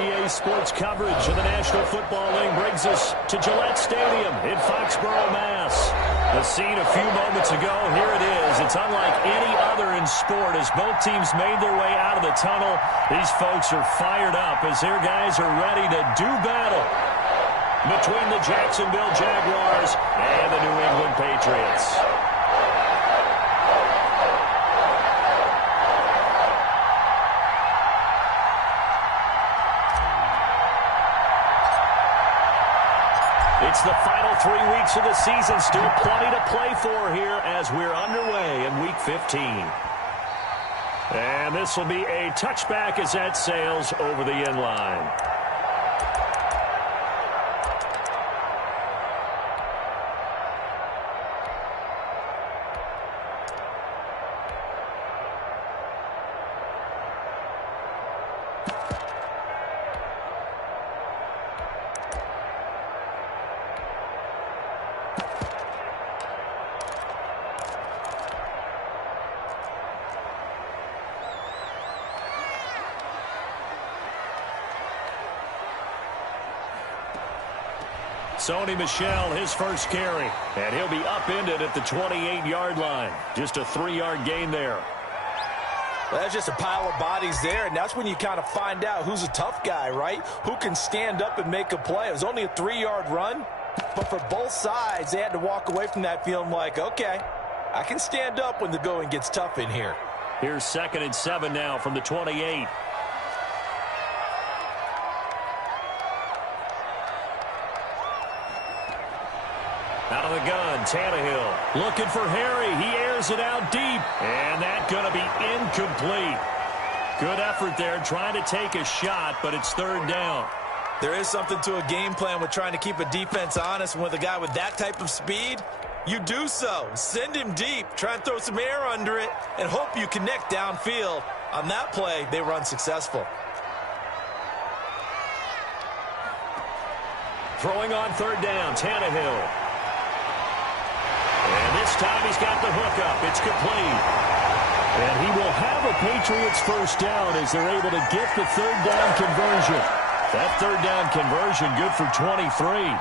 EA Sports coverage of the National Football League brings us to Gillette Stadium in Foxborough, Mass. The scene a few moments ago, here it is. It's unlike any other in sport as both teams made their way out of the tunnel. These folks are fired up as their guys are ready to do battle between the Jacksonville Jaguars and the New England Patriots. It's the final 3 weeks of the season. Still plenty to play for here as we're underway in Week 15. And this will be a touchback as that sails over the end line. Sony Michel, his first carry, and he'll be upended at the 28-yard line. Just a 3-yard gain there. Well, that's just a pile of bodies there, and that's when you kind of find out who's a tough guy, right? Who can stand up and make a play. It was only a 3-yard run, but for both sides, they had to walk away from that feeling like, okay, I can stand up when the going gets tough in here. Here's 2nd and 7 now from the 28. Out of the gun, Tannehill looking for Harry. He airs it out deep, and that's going to be incomplete. Good effort there trying to take a shot, but it's 3rd down. There is something to a game plan with trying to keep a defense honest. With a guy with that type of speed, you do so. Send him deep, try and throw some air under it, and hope you connect downfield. On that play, they were unsuccessful. Throwing on 3rd down, Tannehill. And this time he's got the hook up. It's complete. And he will have a Patriots first down as they're able to get the 3rd down conversion. That 3rd down conversion good for 23.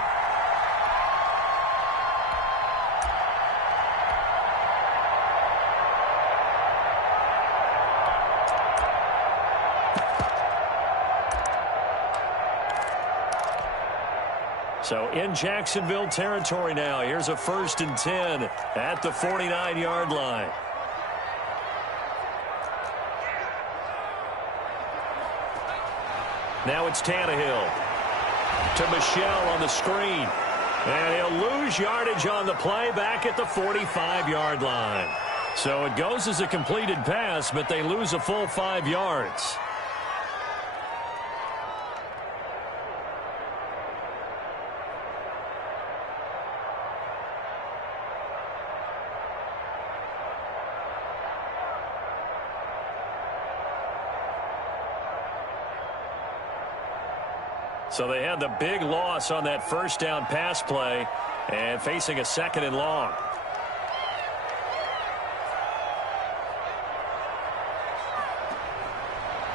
So in Jacksonville territory now. Here's a 1st and 10 at the 49-yard line. Now it's Tannehill to Michel on the screen. And he'll lose yardage on the play back at the 45-yard line. So it goes as a completed pass, but they lose a full 5 yards. So they had the big loss on that 1st down pass play and facing a 2nd and long.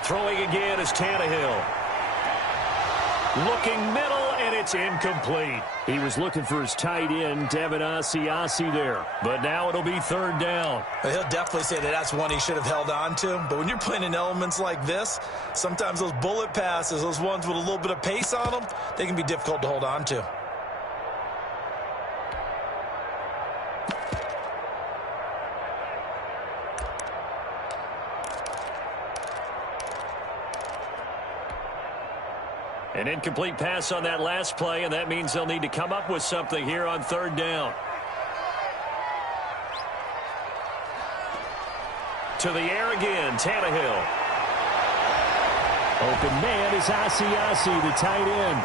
Throwing again is Tannehill. Looking middle, and it's incomplete. He was looking for his tight end, Devin Asiasi there. But now it'll be 3rd down. He'll definitely say that that's one he should have held on to. But when you're playing in elements like this, sometimes those bullet passes, those ones with a little bit of pace on them, they can be difficult to hold on to. An incomplete pass on that last play, and that means they'll need to come up with something here on 3rd down. To the air again, Tannehill. Open man is Asiasi, the tight end.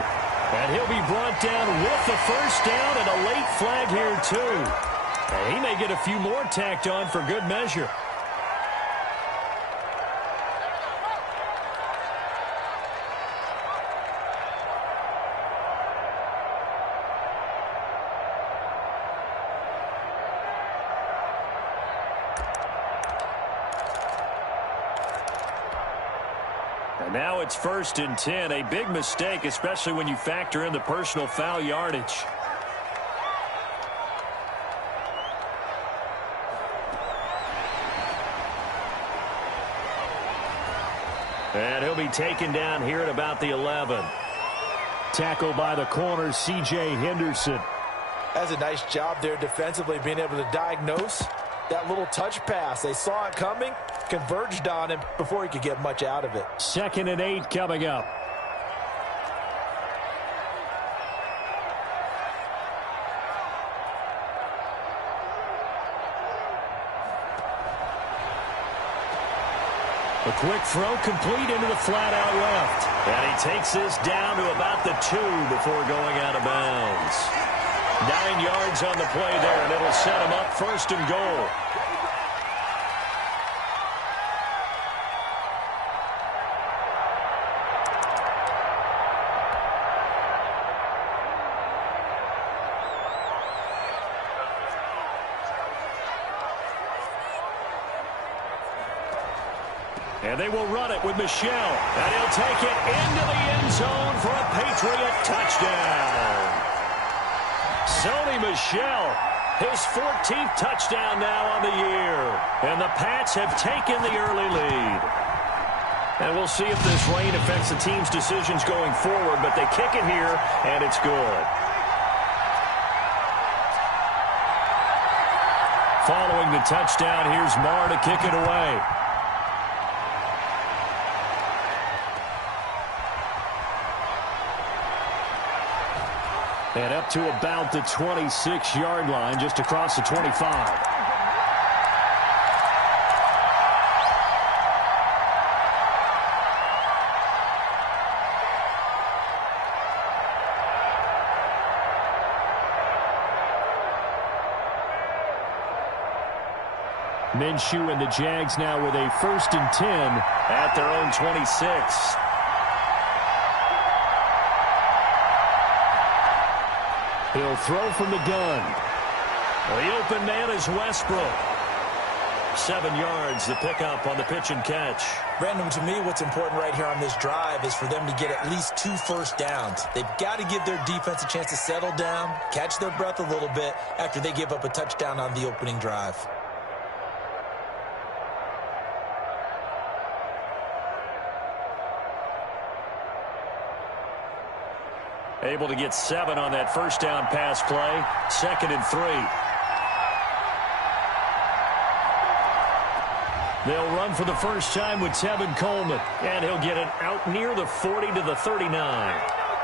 And he'll be brought down with the 1st down and a late flag here, too. And he may get a few more tacked on for good measure. And now it's 1st and 10. A big mistake, especially when you factor in the personal foul yardage. And he'll be taken down here at about the 11. Tackle by the corner, C.J. Henderson. That's a nice job there defensively, being able to diagnose that little touch pass. They saw it coming, converged on him before he could get much out of it. 2nd and 8 coming up. A quick throw complete into the flat out left. And he takes this down to about the 2 before going out of bounds. 9 yards on the play there, and it'll set him up 1st and goal. And they will run it with Michel. And he'll take it into the end zone for a Patriot touchdown. Sony Michel, his 14th touchdown now on the year. And the Pats have taken the early lead. And we'll see if this rain affects the team's decisions going forward, but they kick it here, and it's good. Following the touchdown, here's Marr to kick it away. And up to about the 26-yard line, just across the 25. Minshew and the Jags now with a 1st and 10 at their own 26. He'll throw from the gun. The open man is Westbrook. 7 yards, the pickup on the pitch and catch. Brandon, to me, what's important right here on this drive is for them to get at least 2 first downs. They've got to give their defense a chance to settle down, catch their breath a little bit after they give up a touchdown on the opening drive. Able to get 7 on that first down pass play. 2nd and 3. They'll run for the first time with Tevin Coleman. And he'll get it out near the 40 to the 39.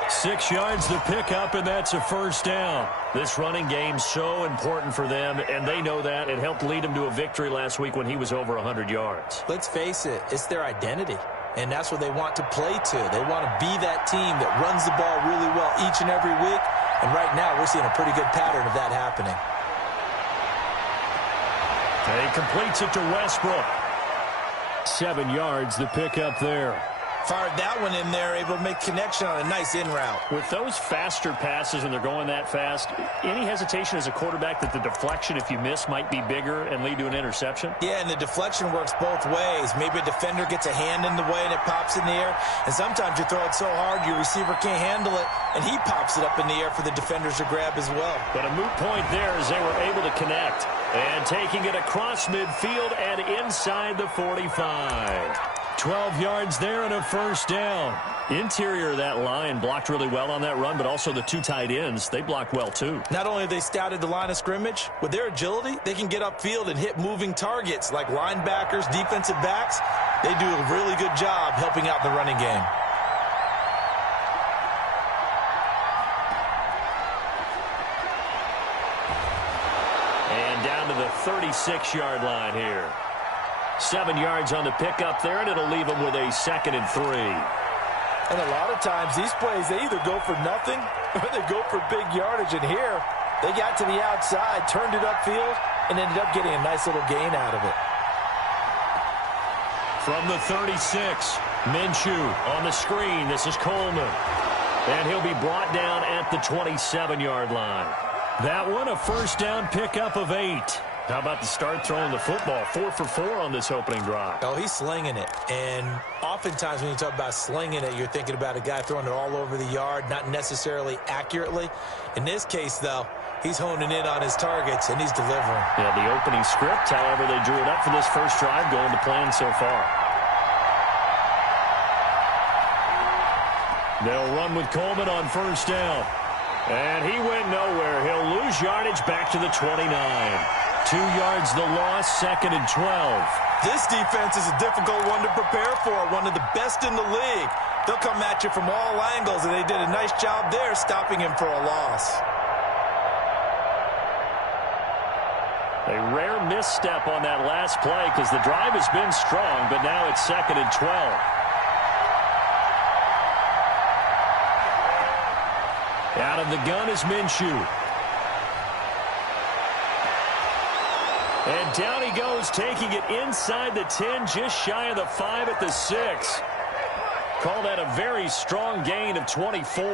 6 yards to pick up, and that's a first down. This running game's so important for them, and they know that. It helped lead them to a victory last week when he was over 100 yards. Let's face it, it's their identity. And that's what they want to play to. They want to be that team that runs the ball really well each and every week. And right now, we're seeing a pretty good pattern of that happening. And he completes it to Westbrook. 7 yards, the pickup there. Fired that one in there, able to make connection on a nice in route. With those faster passes when they're going that fast, any hesitation as a quarterback that the deflection, if you miss, might be bigger and lead to an interception? Yeah, and the deflection works both ways. Maybe a defender gets a hand in the way and it pops in the air. And sometimes you throw it so hard your receiver can't handle it, and he pops it up in the air for the defenders to grab as well. But a moot point there as they were able to connect. And taking it across midfield and inside the 45. 12 yards there and a first down. Interior of that line blocked really well on that run, but also the 2 tight ends, they blocked well too. Not only have they scouted the line of scrimmage, with their agility, they can get upfield and hit moving targets like linebackers, defensive backs. They do a really good job helping out the running game. And down to the 36-yard line here. 7 yards on the pickup there, and it'll leave them with a 2nd and 3. And a lot of times, these plays, they either go for nothing or they go for big yardage. And here, they got to the outside, turned it upfield, and ended up getting a nice little gain out of it. From the 36, Minshew on the screen. This is Coleman. And he'll be brought down at the 27-yard line. That one, a first down pickup of 8. How about the start throwing the football? 4 for 4 on this opening drive. Oh, he's slinging it. And oftentimes when you talk about slinging it, you're thinking about a guy throwing it all over the yard, not necessarily accurately. In this case, though, he's honing in on his targets, and he's delivering. Yeah, the opening script, however, they drew it up for this first drive, going to plan so far. They'll run with Coleman on first down. And he went nowhere. He'll lose yardage back to the 29. 2 yards the loss, 2nd and 12. This defense is a difficult one to prepare for, one of the best in the league. They'll come at you from all angles, and they did a nice job there stopping him for a loss. A rare misstep on that last play because the drive has been strong, but now it's 2nd and 12. Out of the gun is Minshew. And down he goes, taking it inside the 10, just shy of the 5 at the 6. Call that a very strong gain of 24.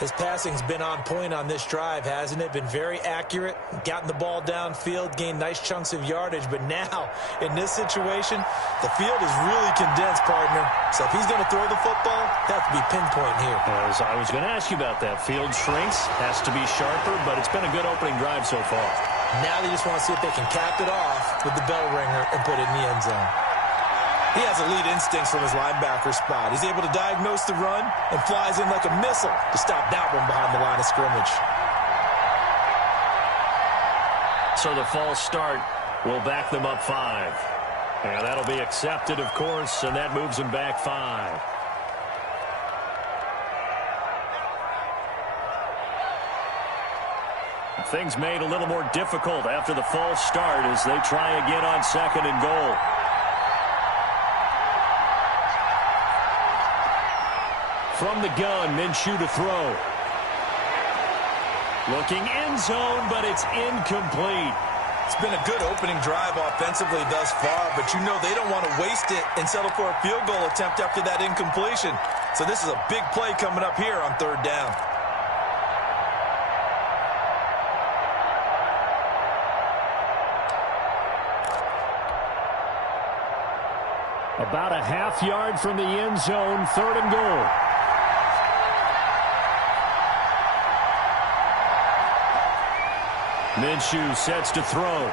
His passing's been on point on this drive, hasn't it? Been very accurate, gotten the ball downfield, gained nice chunks of yardage. But now, in this situation, the field is really condensed, partner. So if he's going to throw the football, it has to be pinpoint here. As I was going to ask you about that. Field shrinks, has to be sharper, but it's been a good opening drive so far. Now they just want to see if they can cap it off with the bell ringer and put it in the end zone. He has elite instincts from his linebacker spot. He's able to diagnose the run and flies in like a missile to stop that one behind the line of scrimmage. So the false start will back them up 5. And that'll be accepted, of course, and that moves them back 5. Things made a little more difficult after the false start as they try again on 2nd and goal. From the gun, Minshew to throw. Looking end zone, but it's incomplete. It's been a good opening drive offensively thus far, but you know they don't want to waste it and settle for a field goal attempt after that incompletion. So this is a big play coming up here on 3rd down. About a half yard from the end zone, 3rd and goal. Minshew sets to throw.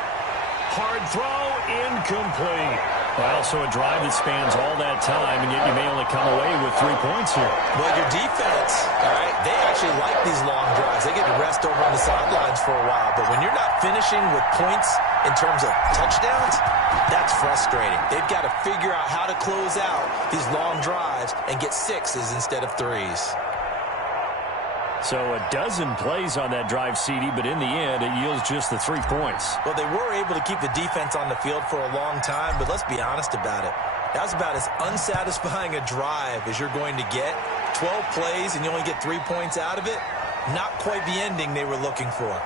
Hard throw, incomplete. Well, also a drive that spans all that time, and yet you may only come away with 3 points here. Well, your defense, all right, they actually like these long drives. They get to rest over on the sidelines for a while, but when you're not finishing with points in terms of touchdowns, that's frustrating. They've got to figure out how to close out these long drives and get 6s instead of 3s. So a dozen plays on that drive, CD, but in the end, it yields just the 3 points. Well, they were able to keep the defense on the field for a long time, but let's be honest about it. That's about as unsatisfying a drive as you're going to get. 12 plays and you only get 3 points out of it. Not quite the ending they were looking for.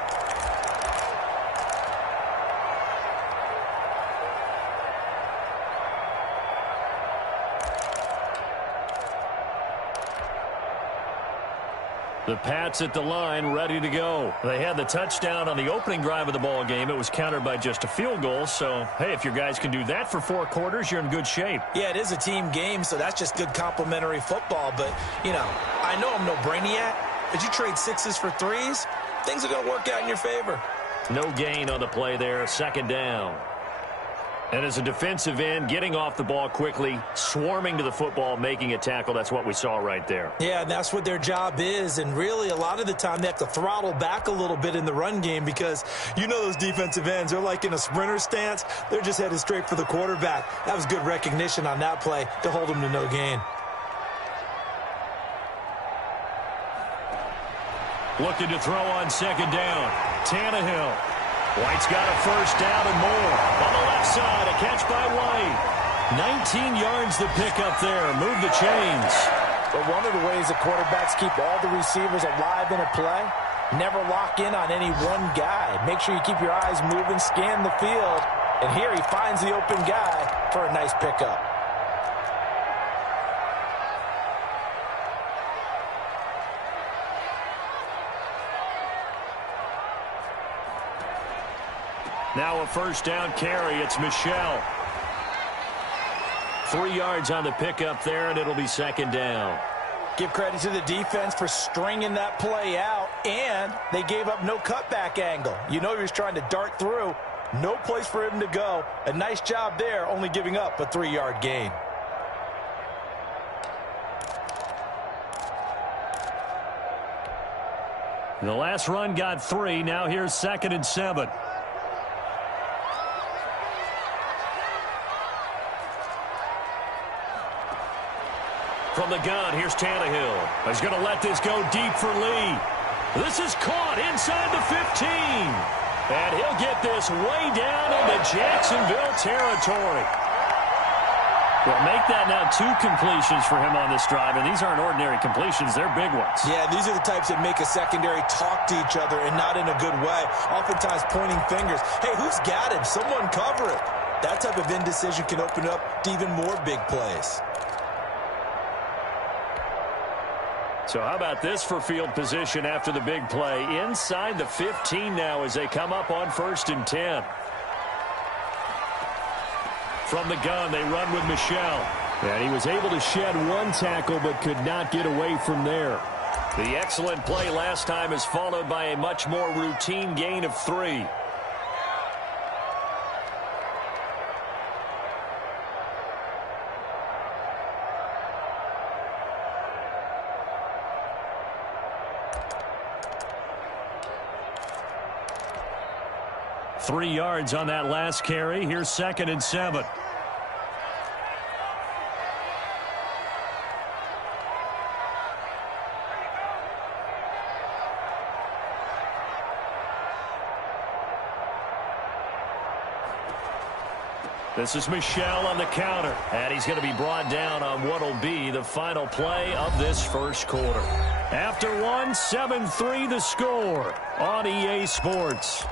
The Pats at the line, ready to go. They had the touchdown on the opening drive of the ball game. It was countered by just a field goal. So, hey, if your guys can do that for 4 quarters, you're in good shape. Yeah, it is a team game, so that's just good complimentary football. But, you know, I know I'm no brainiac, but you trade 6s for 3s, things are going to work out in your favor. No gain on the play there, 2nd down. And as a defensive end, getting off the ball quickly, swarming to the football, making a tackle, that's what we saw right there. Yeah, and that's what their job is. And really, a lot of the time, they have to throttle back a little bit in the run game because you know those defensive ends, they're like in a sprinter stance. They're just headed straight for the quarterback. That was good recognition on that play to hold them to no gain. Looking to throw on 2nd down. Tannehill. White's got a first down and more. On the left side, a catch by White. 19 yards the pick up there. Move the chains. But one of the ways that quarterbacks keep all the receivers alive in a play, never lock in on any one guy. Make sure you keep your eyes moving, scan the field. And here he finds the open guy for a nice pickup. Now a first down carry. It's Michel. 3 yards on the pickup there, and it'll be second down. Give credit to the defense for stringing that play out, and they gave up no cutback angle. You know he was trying to dart through. No place for him to go. A nice job there, only giving up a 3-yard gain. The last run got 3. Now here's 2nd and 7. From the gun, here's Tannehill. He's going to let this go deep for Lee. This is caught inside the 15. And he'll get this way down into Jacksonville territory. Well, make that now 2 completions for him on this drive, and these aren't ordinary completions. They're big ones. Yeah, these are the types that make a secondary talk to each other, and not in a good way. Oftentimes pointing fingers. Hey, who's got him? Someone cover it. That type of indecision can open up to even more big plays. So how about this for field position after the big play? Inside the 15 now as they come up on 1st and 10. From the gun, they run with Michel. And he was able to shed 1 tackle but could not get away from there. The excellent play last time is followed by a much more routine gain of 3. Three yards on that last carry. Here's 2nd and 7. This is Michel on the counter, and he's going to be brought down on what will be the final play of this first quarter. After 1, 7-3 the score on EA Sports.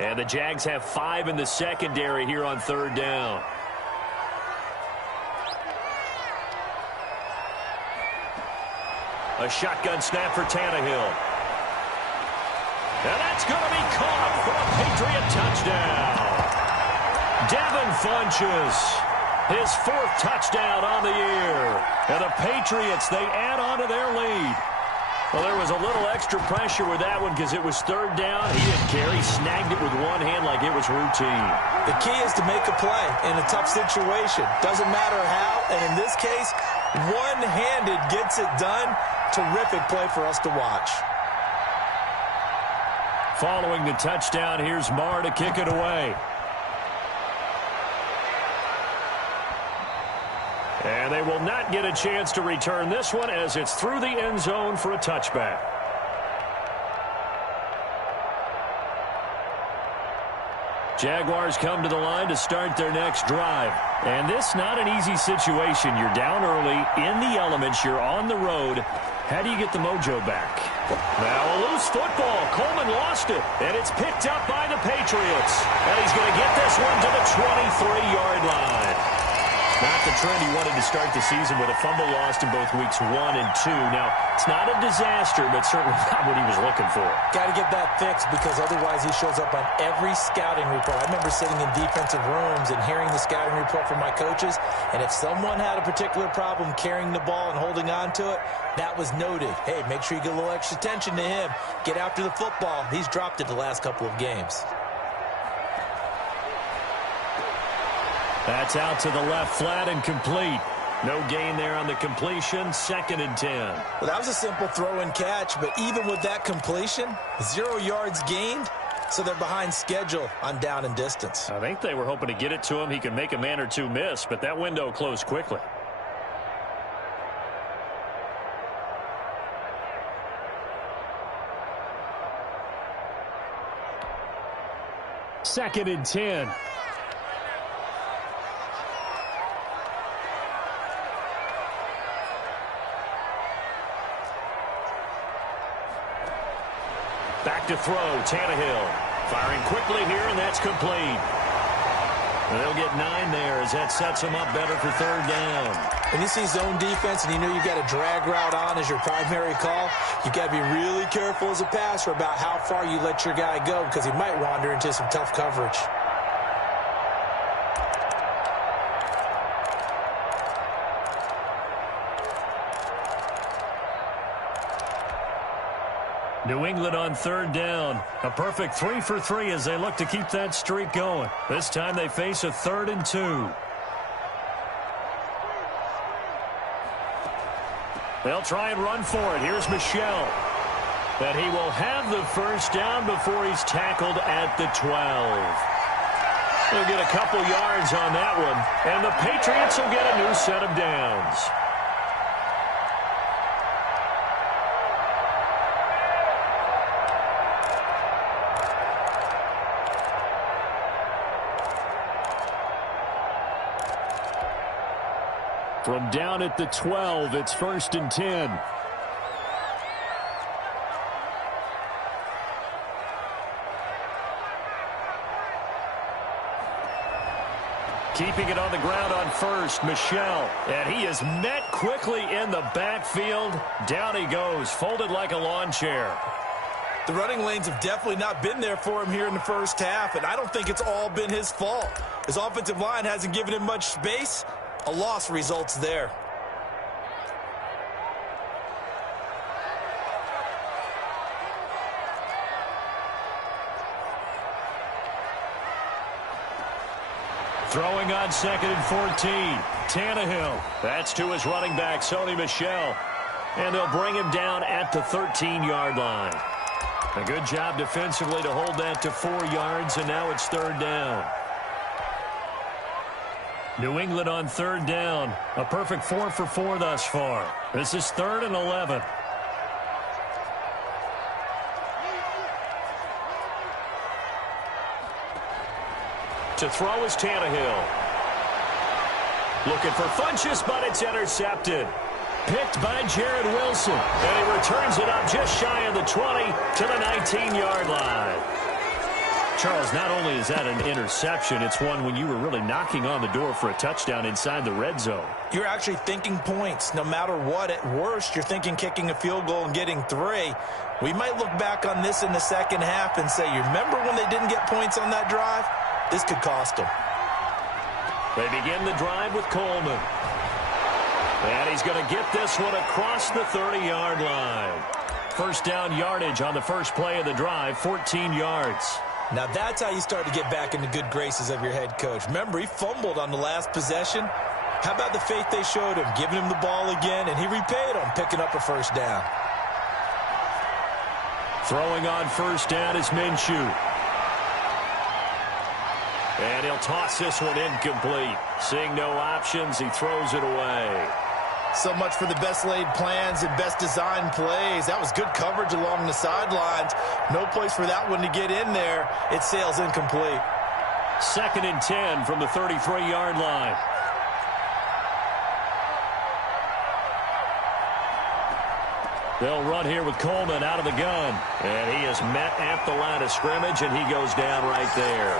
And the Jags have 5 in the secondary here on 3rd down. A shotgun snap for Tannehill. And that's going to be caught for a Patriot touchdown. Devin Funches, his 4th touchdown on the year. And the Patriots, they add on to their lead. Well, there was a little extra pressure with that one because it was 3rd down. He didn't care. He snagged it with 1 hand like it was routine. The key is to make a play in a tough situation. Doesn't matter how, and in this case, one-handed gets it done. Terrific play for us to watch. Following the touchdown, here's Marr to kick it away. And they will not get a chance to return this one as it's through the end zone for a touchback. Jaguars come to the line to start their next drive. And this not an easy situation. You're down early, in the elements, you're on the road. How do you get the mojo back? Now a loose football. Coleman lost it, and it's picked up by the Patriots. And he's going to get this one to the 23-yard line. Not the trend he wanted to start the season with a fumble lost in both weeks 1 and 2. Now, it's not a disaster, but certainly not what he was looking for. Got to get that fixed because otherwise he shows up on every scouting report. I remember sitting in defensive rooms and hearing the scouting report from my coaches, and if someone had a particular problem carrying the ball and holding on to it, that was noted. Hey, make sure you get a little extra attention to him. Get after the football. He's dropped it the last couple of games. That's out to the left flat and complete. No gain there on the completion. 2nd and 10. Well, that was a simple throw and catch, but even with that completion, 0 yards gained, so they're behind schedule on down and distance. I think they were hoping to get it to him. He could make a man or two miss, but that window closed quickly. 2nd and 10. Back to throw, Tannehill. Firing quickly here, and that's complete. They'll get 9 there as that sets them up better for 3rd down. When you see zone defense and you know you've got a drag route on as your primary call, you've got to be really careful as a passer about how far you let your guy go because he might wander into some tough coverage. New England on 3rd down. A perfect 3 for 3 as they look to keep that streak going. This time they face a 3rd and 2. They'll try and run for it. Here's Michel. And he will have the 1st down before he's tackled at the 12. They'll get a couple yards on that one. And the Patriots will get a new set of downs. From down at the 12, it's 1st and 10. Keeping it on the ground on 1st, Michel. And he is met quickly in the backfield. Down he goes, folded like a lawn chair. The running lanes have definitely not been there for him here in the 1st half, and I don't think it's all been his fault. His offensive line hasn't given him much space. A loss results there. Throwing on 2nd and 14. Tannehill. That's to his running back, Sony Michel. And they'll bring him down at the 13-yard line. A good job defensively to hold that to 4 yards, and now it's 3rd down. New England on 3rd down. A perfect 4 for 4 thus far. This is 3rd and 11. To throw is Tannehill. Looking for Funchess, but it's intercepted. Picked by Jared Wilson. And he returns it up just shy of the 20 to the 19-yard line. Charles, not only is that an interception, it's one when you were really knocking on the door for a touchdown inside the red zone. You're actually thinking points. No matter what, at worst, you're thinking kicking a field goal and getting 3. We might look back on this in the 2nd half and say, you remember when they didn't get points on that drive? This could cost them. They begin the drive with Coleman. And he's going to get this one across the 30-yard line. 1st down yardage on the first play of the drive, 14 yards. Now that's how you start to get back in the good graces of your head coach. Remember, he fumbled on the last possession. How about the faith they showed him, giving him the ball again, and he repaid them, picking up a 1st down. Throwing on 1st down is Minshew. And he'll toss this one incomplete. Seeing no options, he throws it away. So much for the best laid plans and best designed plays. That was good coverage along the sidelines. No place for that one to get in there. It sails incomplete. 2nd and 10 from the 33-yard line. They'll run here with Coleman out of the gun. And he is met at the line of scrimmage, and he goes down right there.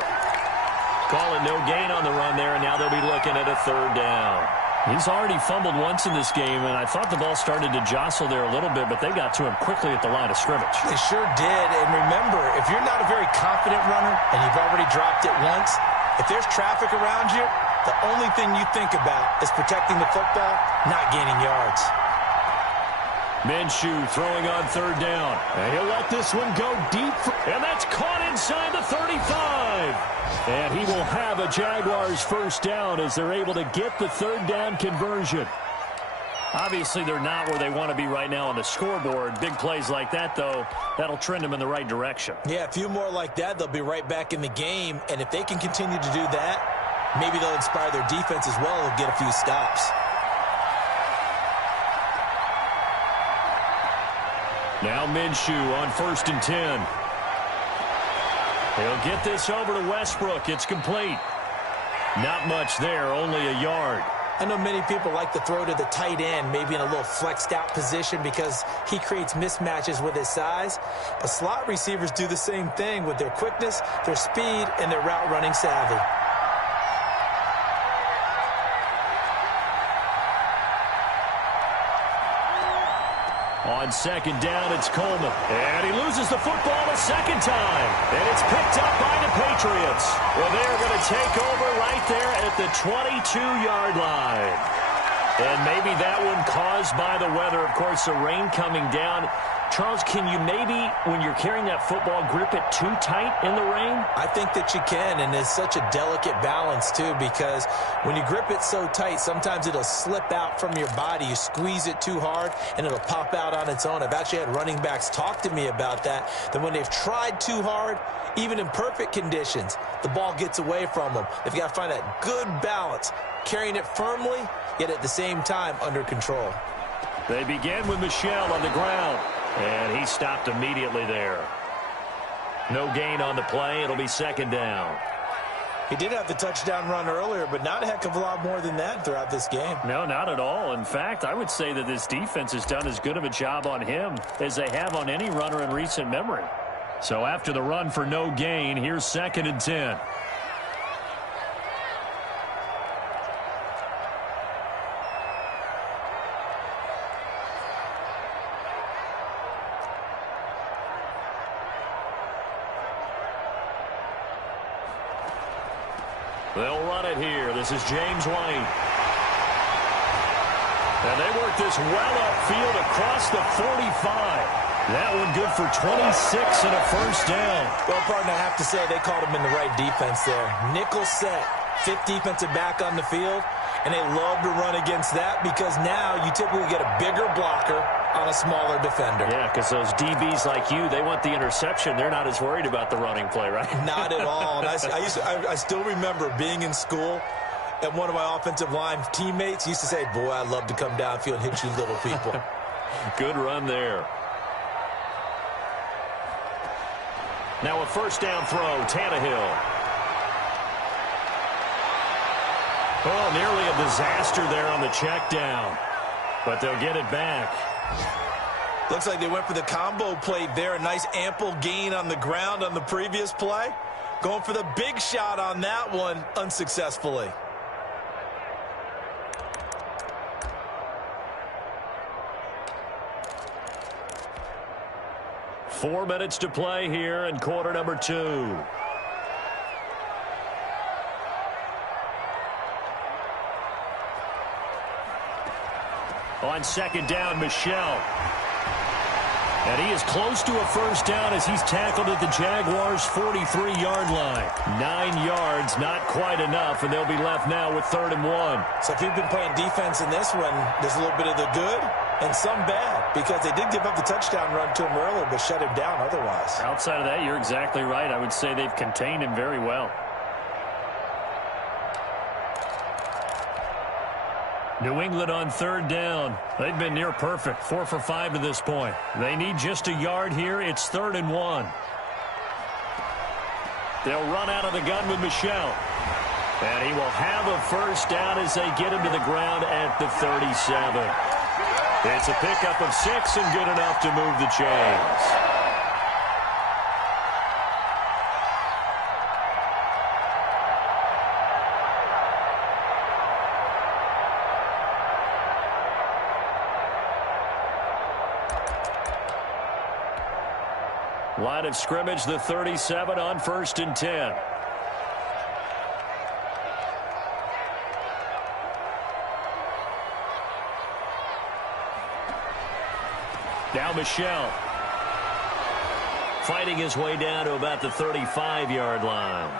Calling no gain on the run there, and now they'll be looking at a 3rd down. He's already fumbled once in this game, and I thought the ball started to jostle there a little bit, but they got to him quickly at the line of scrimmage. They sure did, and remember, if you're not a very confident runner and you've already dropped it once, if there's traffic around you, the only thing you think about is protecting the football, not gaining yards. Minshew throwing on 3rd down. And he'll let this one go deep. And that's caught inside the 35. And he will have a Jaguars 1st down as they're able to get the 3rd down conversion. Obviously, they're not where they want to be right now on the scoreboard. Big plays like that, though, that'll trend them in the right direction. Yeah, a few more like that, they'll be right back in the game. And if they can continue to do that, maybe they'll inspire their defense as well and get a few stops. Now Minshew on 1st and 10. He'll get this over to Westbrook. It's complete. Not much there, only a yard. I know many people like to throw to the tight end, maybe in a little flexed out position because he creates mismatches with his size. But slot receivers do the same thing with their quickness, their speed, and their route running savvy. On second down, it's Coleman. And he loses the football a second time. And it's picked up by the Patriots. Well, they're going to take over right there at the 22-yard line. And maybe that one caused by the weather. Of course, the rain coming down. Charles, can you maybe, when you're carrying that football, grip it too tight in the rain? I think that you can, and it's such a delicate balance, too, because when you grip it so tight, sometimes it'll slip out from your body. You squeeze it too hard, and it'll pop out on its own. I've actually had running backs talk to me about that when they've tried too hard, even in perfect conditions, the ball gets away from them. They've got to find that good balance, carrying it firmly, yet at the same time under control. They begin with Michel on the ground. And he stopped immediately there. No gain on the play. It'll be second down. He did have the touchdown run earlier, but not a heck of a lot more than that throughout this game. No, not at all. In fact, I would say that this defense has done as good of a job on him as they have on any runner in recent memory. So after the run for no gain, here's second and 10. They'll run it here. This is James White. And they work this well upfield across the 45. That one good for 26 and a first down. Well, partner, I have to say they called him in the right defense there. Nickel set, fifth defensive back on the field, and they love to run against that because now you typically get a bigger blocker on a smaller defender. Yeah, because those DBs like you, they want the interception. They're not as worried about the running play, right? Not at all. And I still remember being in school, and one of my offensive line teammates used to say, boy, I'd love to come downfield and hit you little people. Good run there. Now a first down throw, Tannehill. Oh, nearly a disaster there on the check down. But they'll get it back. Looks like they went for the combo play there. A nice ample gain on the ground on the previous play. Going for the big shot on that one unsuccessfully. Four minutes to play here in quarter number 2. On second down, Michel. And he is close to a first down as he's tackled at the Jaguars' 43-yard line. 9 yards, not quite enough, and they'll be left now with 3rd and 1. So if you've been playing defense in this one, there's a little bit of the good and some bad because they did give up the touchdown run to him earlier but shut him down otherwise. Outside of that, you're exactly right. I would say they've contained him very well. New England on 3rd down. They've been near perfect. 4 for 5 to this point. They need just a yard here. It's 3rd and 1. They'll run out of the gun with Michel. And he will have a first down as they get him to the ground at the 37. It's a pickup of 6 and good enough to move the chains. Line of scrimmage, the 37 on 1st and 10. Now Michel. Fighting his way down to about the 35-yard line.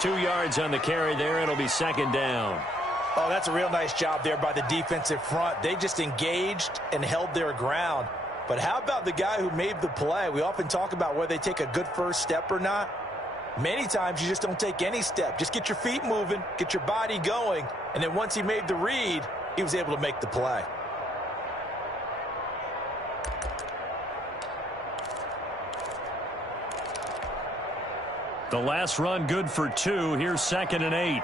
2 yards on the carry there. It'll be 2nd down. Oh, that's a real nice job there by the defensive front. They just engaged and held their ground. But how about the guy who made the play? We often talk about whether they take a good first step or not. Many times you just don't take any step. Just get your feet moving, get your body going, and then once he made the read, he was able to make the play. The last run good for 2. Here's 2nd and 8.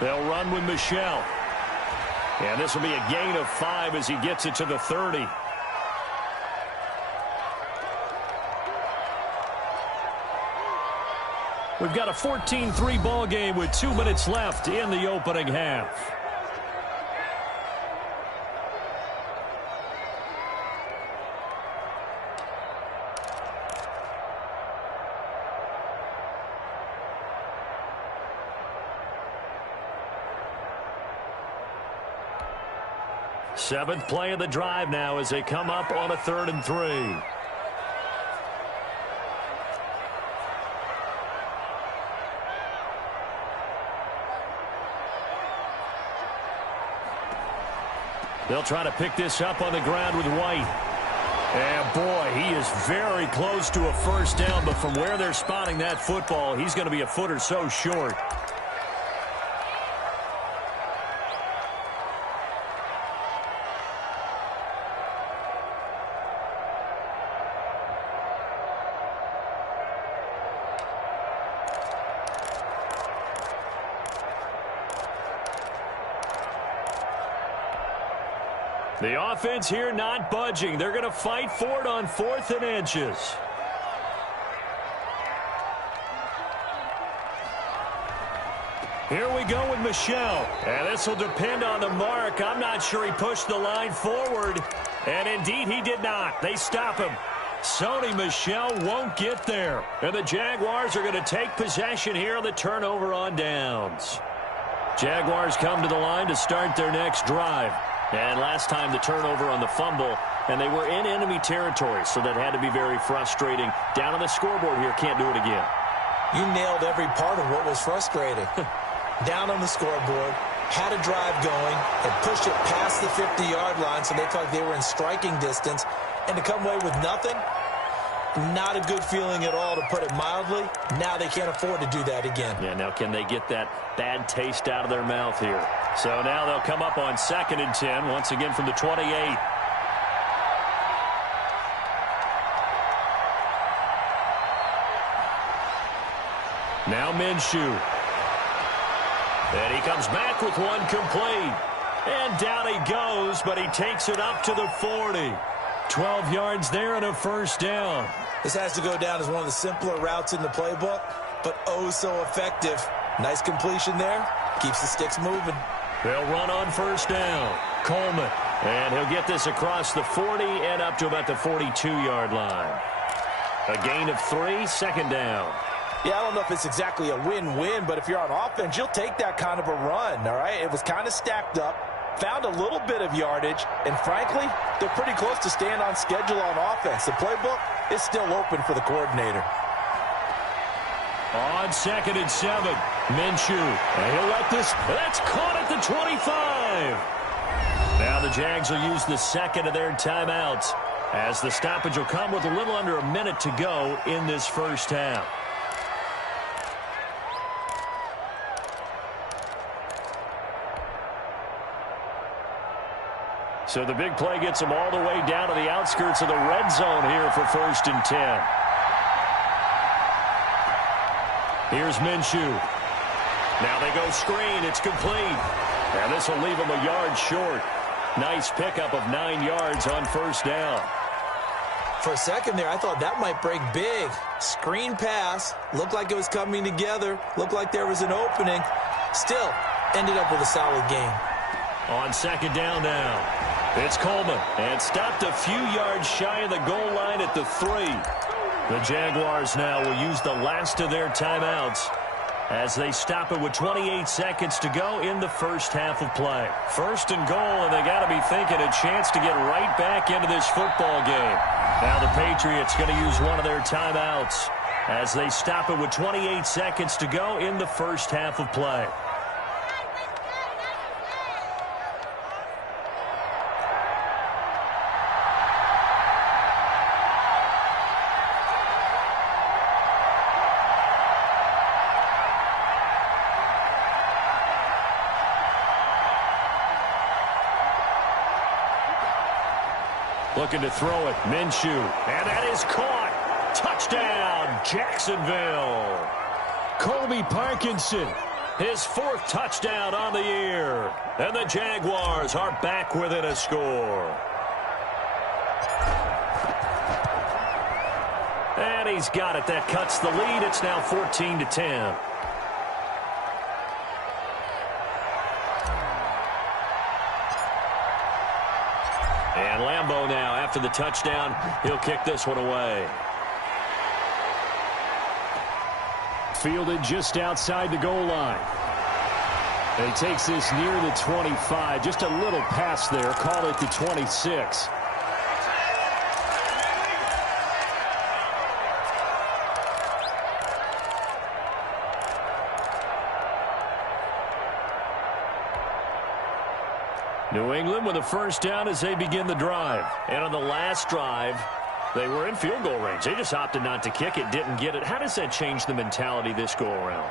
They'll run with Michel. And this will be a gain of 5 as he gets it to the 30. We've got a 14-3 ball game with 2 minutes left in the opening half. Seventh play of the drive now as they come up on a 3rd and 3. They'll try to pick this up on the ground with White. And boy, he is very close to a first down, but from where they're spotting that football, he's going to be a foot or so short. The offense here not budging. They're going to fight for it on 4th and inches. Here we go with Michel. And this will depend on the mark. I'm not sure he pushed the line forward. And indeed, he did not. They stop him. Sony Michel won't get there. And the Jaguars are going to take possession here on the turnover on downs. Jaguars come to the line to start their next drive. And last time the turnover on the fumble, and they were in enemy territory, so that had to be very frustrating. Down on the scoreboard here, can't do it again. You nailed every part of what was frustrating. Down on the scoreboard, had a drive going, and pushed it past the 50-yard line, so they felt like they were in striking distance. And to come away with nothing, not a good feeling at all, to put it mildly. Now they can't afford to do that again. Yeah, now can they get that bad taste out of their mouth here? So now they'll come up on 2nd and 10, once again from the 28. Now Minshew. And he comes back with one complete. And down he goes, but he takes it up to the 40. 12 yards there and a first down. This has to go down as one of the simpler routes in the playbook, but oh so effective. Nice completion there. Keeps the sticks moving. They'll run on 1st down. Coleman. And he'll get this across the 40 and up to about the 42-yard line. A gain of 3, 2nd down. Yeah, I don't know if it's exactly a win-win, but if you're on offense, you'll take that kind of a run, all right? It was kind of stacked up, found a little bit of yardage, and frankly, they're pretty close to staying on schedule on offense. The playbook is still open for the coordinator. On 2nd and 7, Minshew. And he'll let this, that's caught at the 25. Now the Jags will use the 2nd of their timeouts, as the stoppage will come with a little under a minute to go in this first half. So the big play gets them all the way down to the outskirts of the red zone here for 1st and 10. Here's Minshew. Now they go screen. It's complete. And this will leave them a yard short. Nice pickup of 9 yards on 1st down. For a second there, I thought that might break big. Screen pass. Looked like it was coming together. Looked like there was an opening. Still, ended up with a solid game. On 2nd down now. It's Coleman. And stopped a few yards shy of the goal line at the 3. The Jaguars now will use the last of their timeouts as they stop it with 28 seconds to go in the first half of play. 1st and goal, and they got to be thinking a chance to get right back into this football game. Now the Patriots going to use one of their timeouts as they stop it with 28 seconds to go in the first half of play. Looking to throw it. Minshew. And that is caught. Touchdown, Jacksonville. Colby Parkinson. His 4th touchdown on the year. And the Jaguars are back within a score. And he's got it. That cuts the lead. It's now 14-10. And Lambeau now, after the touchdown, he'll kick this one away. Fielded just outside the goal line. And he takes this near the 25. Just a little pass there. Call it the 26. New England with a first down as they begin the drive. And on the last drive, they were in field goal range. They just opted not to kick it, didn't get it. How does that change the mentality this go-around?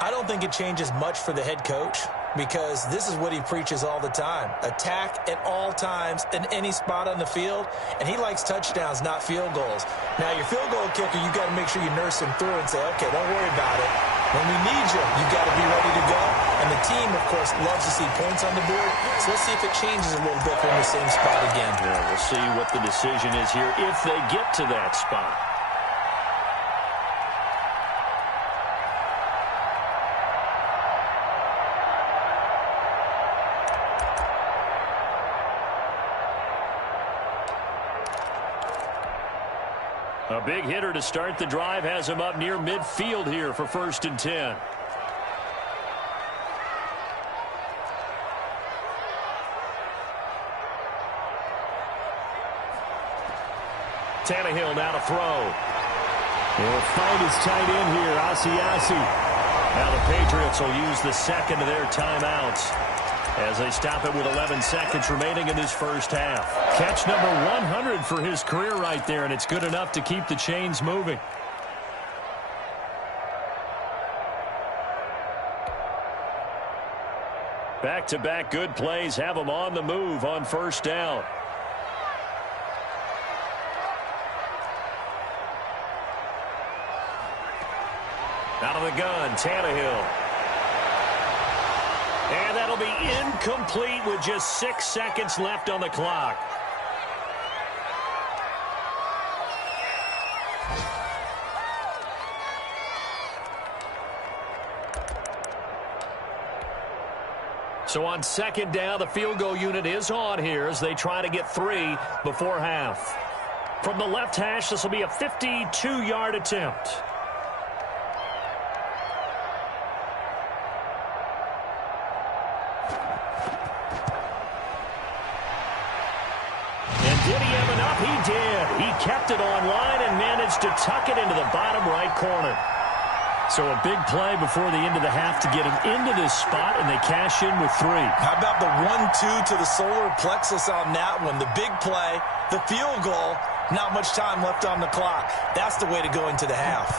I don't think it changes much for the head coach because this is what he preaches all the time. Attack at all times in any spot on the field, and he likes touchdowns, not field goals. Now, your field goal kicker, you got to make sure you nurse him through and say, okay, don't worry about it. When we need you, you got to be ready to go. And the team, of course, loves to see points on the board. So let's see if it changes a little bit from the same spot again. Yeah, we'll see what the decision is here if they get to that spot. A big hitter to start the drive has him up near midfield here for 1st and 10. Tannehill now to throw. He'll find his tight end here, Asiasi. Now the Patriots will use the second of their timeouts as they stop it with 11 seconds remaining in this first half. Catch number 100 for his career right there, and it's good enough to keep the chains moving. Back-to-back good plays have them on the move on first down. Out of the gun, Tannehill. And that'll be incomplete with just 6 seconds left on the clock. So on second down, the field goal unit is on here as they try to get 3 before half. From the left hash, this will be a 52-yard attempt. Did he have enough? He did. He kept it online and managed to tuck it into the bottom right corner. So a big play before the end of the half to get him into this spot, and they cash in with 3. How about the 1-2 to the solar plexus on that one? The big play, the field goal, not much time left on the clock. That's the way to go into the half.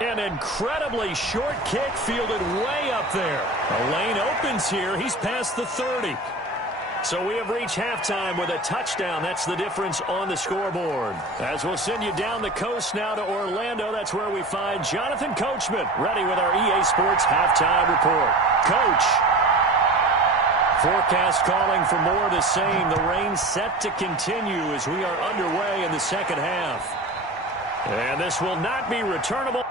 An incredibly short kick fielded way up there. A lane opens here. He's past the 30. So we have reached halftime with a touchdown. That's the difference on the scoreboard. As we'll send you down the coast now to Orlando, that's where we find Jonathan Coachman ready with our EA Sports halftime report. Coach. Forecast calling for more of the same. The rain set to continue as we are underway in the second half. And this will not be returnable.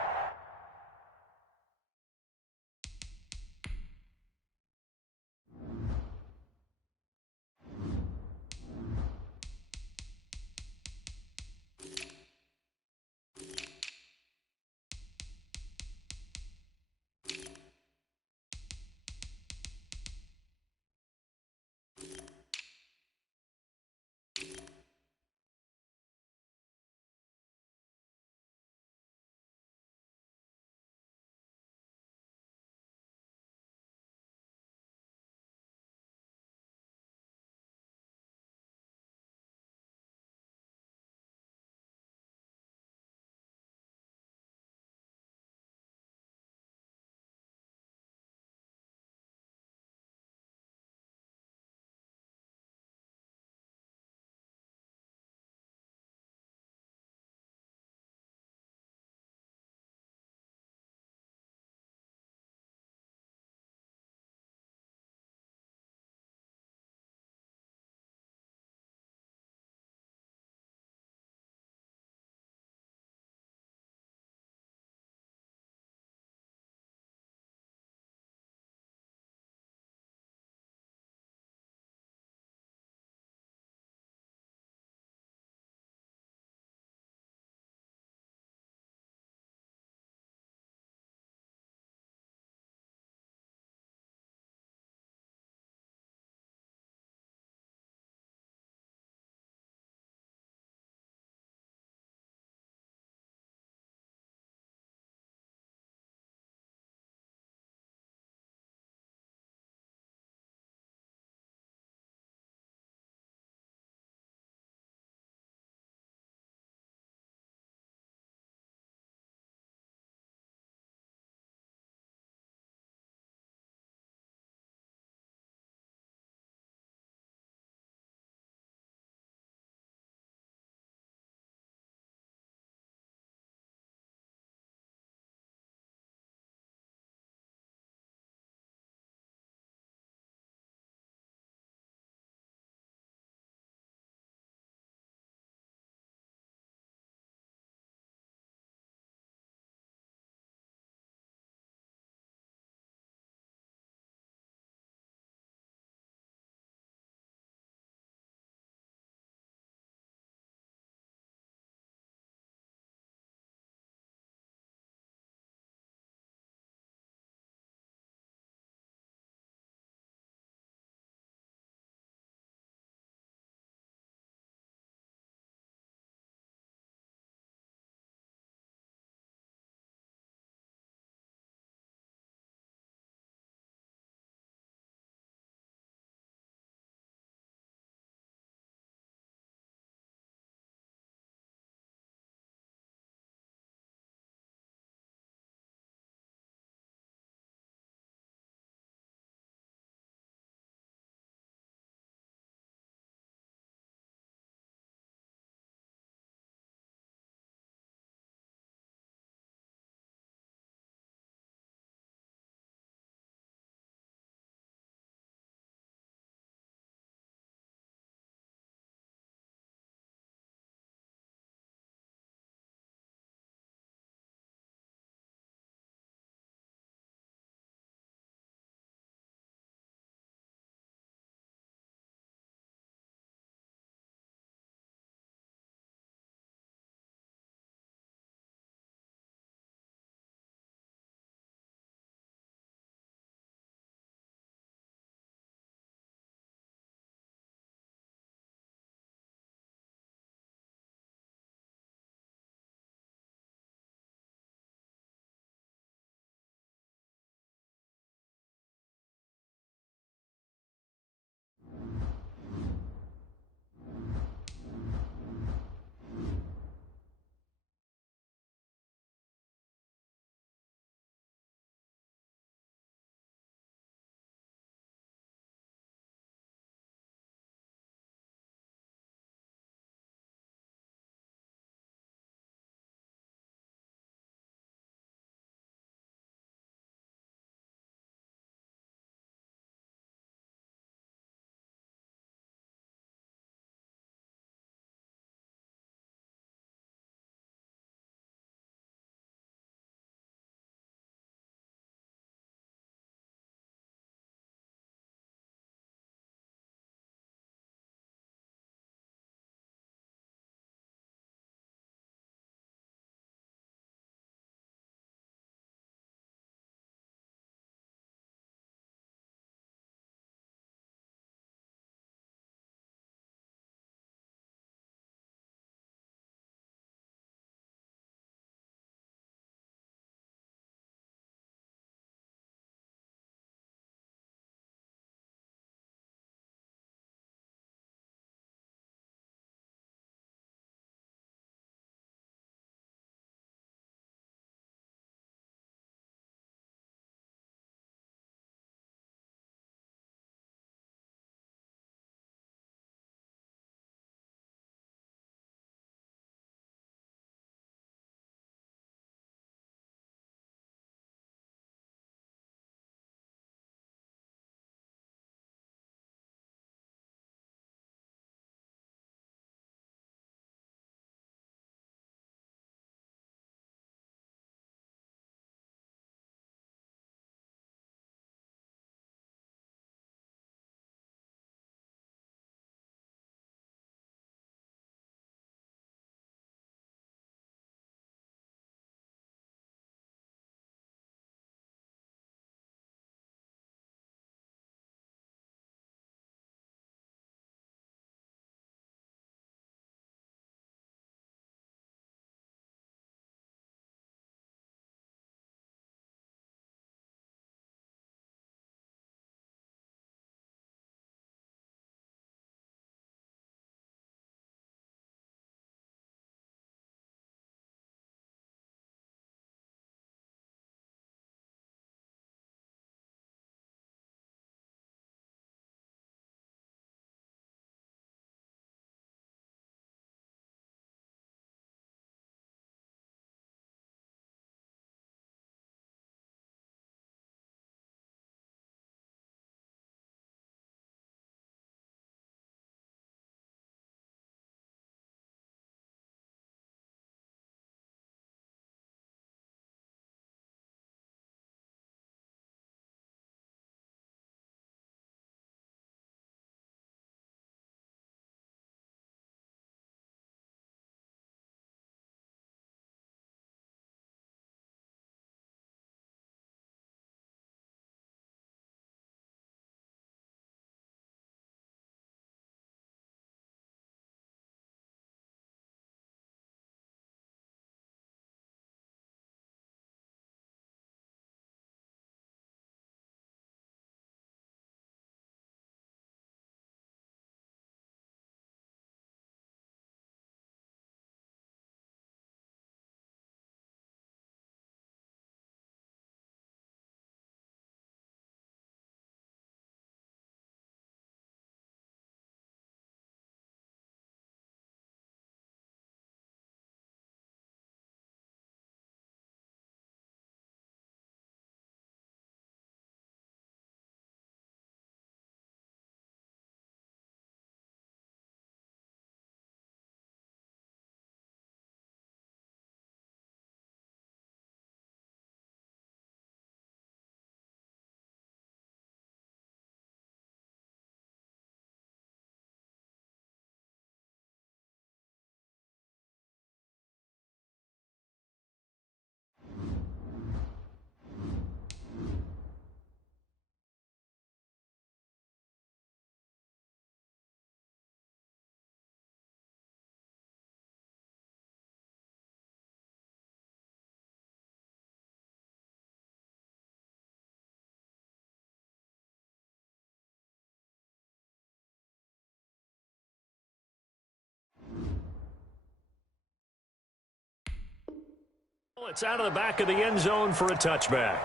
It's out of the back of the end zone for a touchback.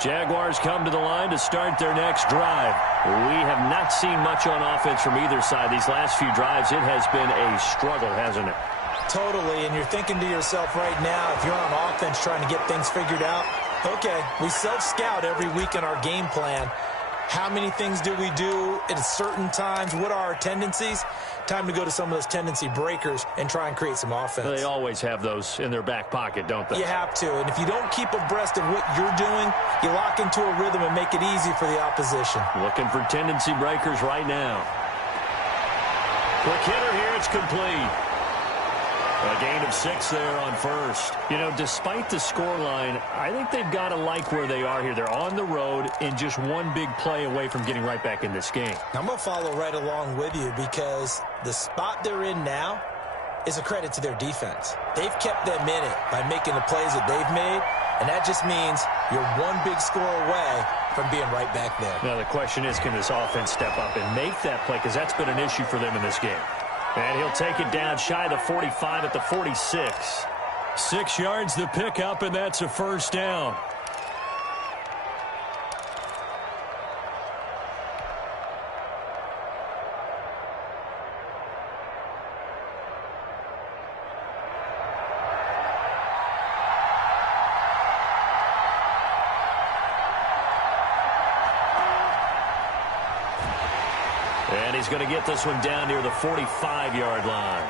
Jaguars come to the line to start their next drive. We have not seen much on offense from either side. These last few drives, it has been a struggle, hasn't it? Totally, and you're thinking to yourself right now, if you're on offense trying to get things figured out, okay, we self-scout every week in our game plan. How many things do we do at certain times? What are our tendencies? Time to go to some of those tendency breakers and try and create some offense. They always have those in their back pocket, don't they? You have to, and if you don't keep abreast of what you're doing, you lock into a rhythm and make it easy for the opposition. Looking for tendency breakers right now. Quick hitter here, it's complete. A gain of 6 there on first. You know, despite the scoreline, I think they've got to like where they are here. They're on the road and just one big play away from getting right back in this game. I'm going to follow right along with you because the spot they're in now is a credit to their defense. They've kept them in it by making the plays that they've made, and that just means you're one big score away from being right back there. Now, the question is, can this offense step up and make that play? Because that's been an issue for them in this game. And he'll take it down shy of the 45 at the 46. 6 yards the pickup, and that's a first down. And he's going to get this one down near the 45-yard line.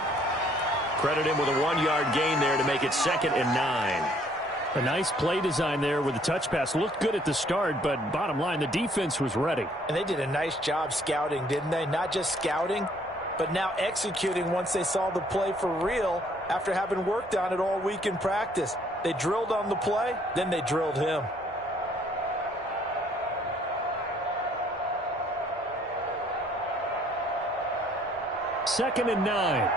Credit him with a 1-yard gain there to make it 2nd and 9. A nice play design there with the touch pass. Looked good at the start, but bottom line, the defense was ready. And they did a nice job scouting, didn't they? Not just scouting, but now executing once they saw the play for real after having worked on it all week in practice. They drilled on the play, then they drilled him. Second and 9.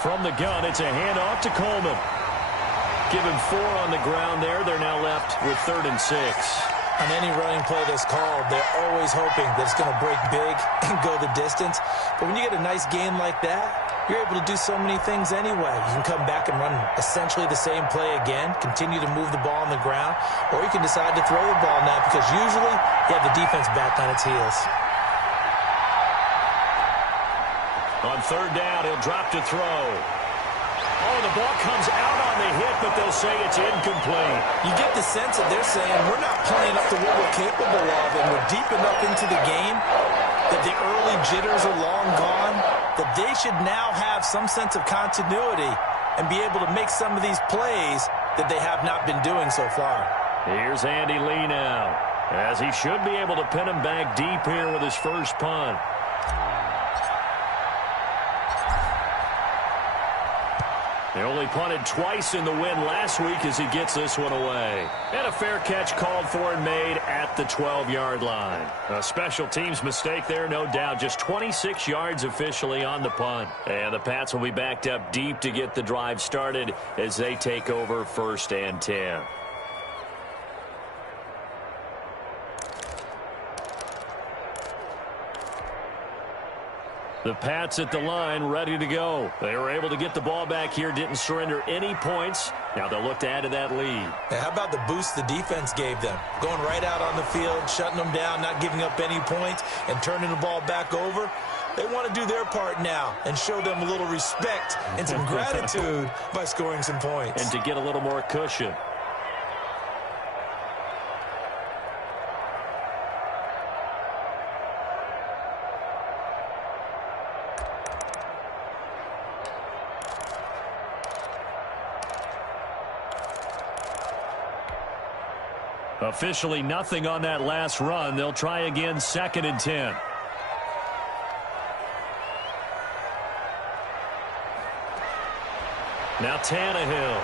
From the gun, it's a handoff to Coleman. Give him 4 on the ground there. They're now left with 3rd and 6. On any running play that's called, they're always hoping that it's going to break big and go the distance. But when you get a nice game like that, you're able to do so many things anyway. You can come back and run essentially the same play again, continue to move the ball on the ground, or you can decide to throw the ball now because usually you have the defense back on its heels. On 3rd down, he'll drop to throw. Oh, the ball comes out on the hit, but they'll say it's incomplete. You get the sense that they're saying we're not playing up to what we're capable of, and we're deep enough into the game that the early jitters are long gone, that they should now have some sense of continuity and be able to make some of these plays that they have not been doing so far. Here's Andy Lee now, as he should be able to pin him back deep here with his first punt. They only punted twice in the win last week as he gets this one away. And a fair catch called for and made at the 12-yard line. A special teams mistake there, no doubt. Just 26 yards officially on the punt. And the Pats will be backed up deep to get the drive started as they take over 1st and 10. The Pats at the line, ready to go. They were able to get the ball back here, didn't surrender any points. Now they'll look to add to that lead. Now, how about the boost the defense gave them? Going right out on the field, shutting them down, not giving up any points, and turning the ball back over. They want to do their part now and show them a little respect and some gratitude by scoring some points. And to get a little more cushion. Officially nothing on that last run. They'll try again, 2nd and 10. Now Tannehill.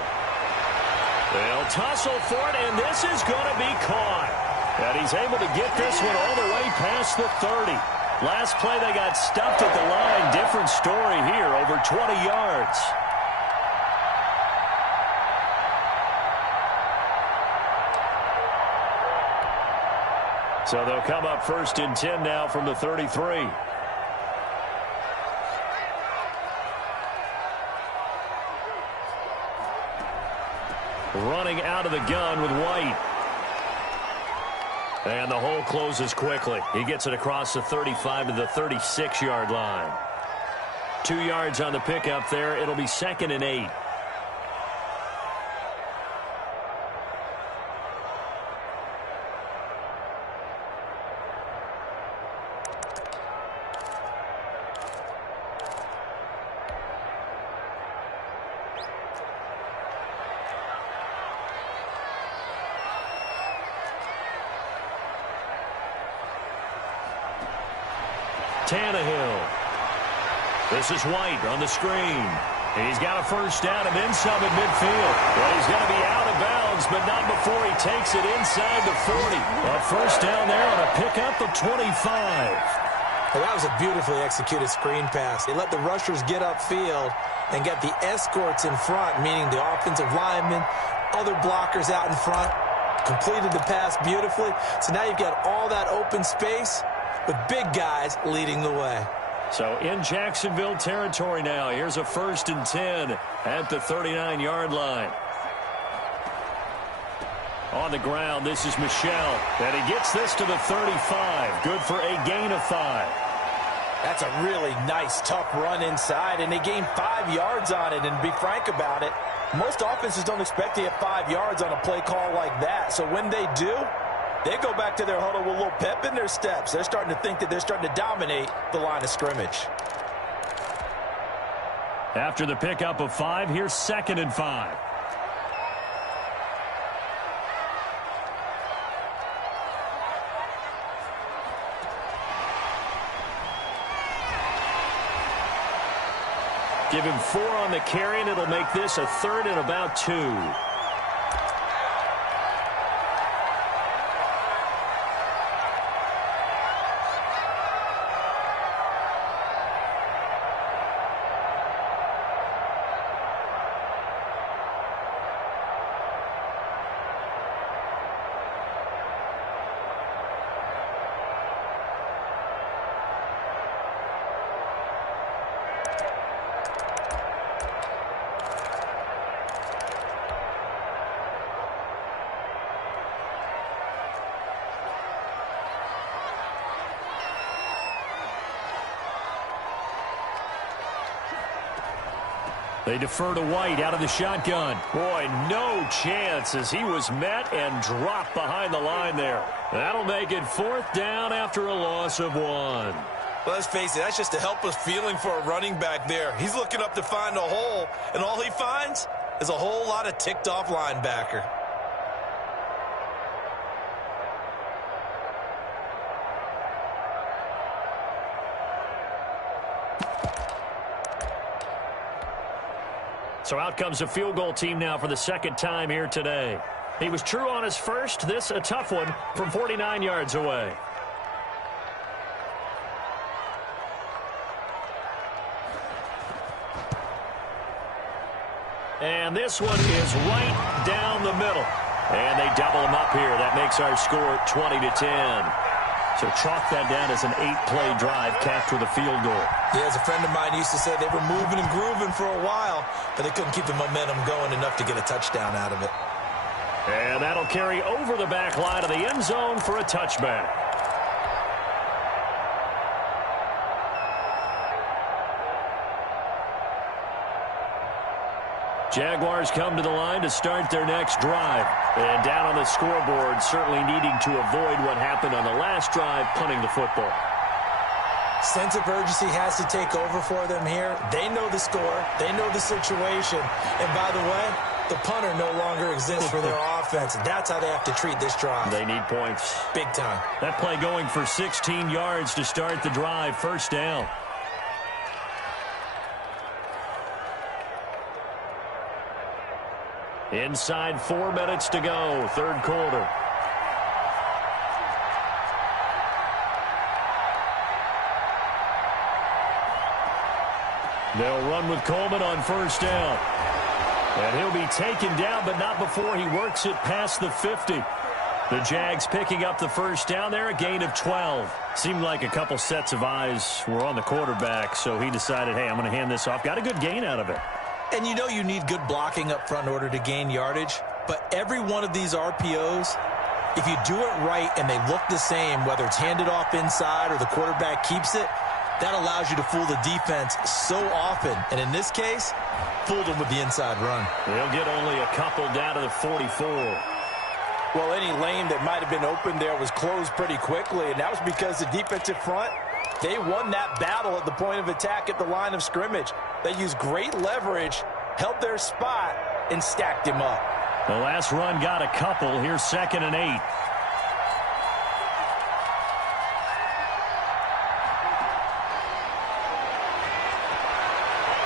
They'll tussle for it, and this is going to be caught. And he's able to get this one all the way past the 30. Last play, they got stuffed at the line. Different story here, over 20 yards. So they'll come up 1st and 10 now from the 33. Running out of the gun with White. And the hole closes quickly. He gets it across the 35 to the 36-yard line. 2 yards on the pickup there. It'll be 2nd and 8. Tannehill. This is White on the screen. He's got a 1st down and then some at midfield. Well, he's going to be out of bounds, but not before he takes it inside the 40. A 1st down there on a pickup of 25. Well, that was a beautifully executed screen pass. They let the rushers get upfield and get the escorts in front, meaning the offensive linemen, other blockers out in front. Completed the pass beautifully. So now you've got all that open space with big guys leading the way. So in Jacksonville territory now. Here's a 1st and 10 at the 39-yard line. On the ground, this is Michel. And he gets this to the 35. Good for a gain of 5. That's a really nice, tough run inside, and they gained 5 yards on it. And to be frank about it, most offenses don't expect to get 5 yards on a play call like that. So when they do, they go back to their huddle with a little pep in their steps. They're starting to think that they're starting to dominate the line of scrimmage. After the pickup of 5, here's 2nd and 5. Give him 4 on the carry, and it'll make this a 3rd and about 2. They defer to White out of the shotgun. Boy, no chance as he was met and dropped behind the line there. That'll make it 4th down after a loss of 1. Well, let's face it, that's just a helpless feeling for a running back there. He's looking up to find a hole, and all he finds is a whole lot of ticked-off linebacker. So out comes a field goal team now for the 2nd time here today. He was true on his first. This a tough one from 49 yards away. And this one is right down the middle. And they double him up here. That makes our score 20-10. So chalk that down as an 8-play drive capped with a field goal. Yeah, as a friend of mine used to say, they were moving and grooving for a while, but they couldn't keep the momentum going enough to get a touchdown out of it. And that'll carry over the back line of the end zone for a touchback. Jaguars come to the line to start their next drive. And down on the scoreboard, certainly needing to avoid what happened on the last drive, punting the football. Sense of urgency has to take over for them here. They know the score. They know the situation. And by the way, the punter no longer exists for their offense. That's how they have to treat this drive. They need points. Big time. That play going for 16 yards to start the drive. 1st down. Inside 4 minutes to go, 3rd quarter. They'll run with Coleman on 1st down. And he'll be taken down, but not before he works it past the 50. The Jags picking up the first down there, a gain of 12. Seemed like a couple sets of eyes were on the quarterback, so he decided, hey, I'm going to hand this off. Got a good gain out of it. And you know you need good blocking up front in order to gain yardage, but every one of these RPOs, if you do it right and they look the same, whether it's handed off inside or the quarterback keeps it, that allows you to fool the defense so often. And in this case, fooled them with the inside run. They'll get only a couple down to the 44. Well, any lane that might have been open there was closed pretty quickly, and that was because the defensive front, they won that battle at the point of attack at the line of scrimmage. They used great leverage, held their spot, and stacked him up. The last run got a couple. Here's 2nd and 8.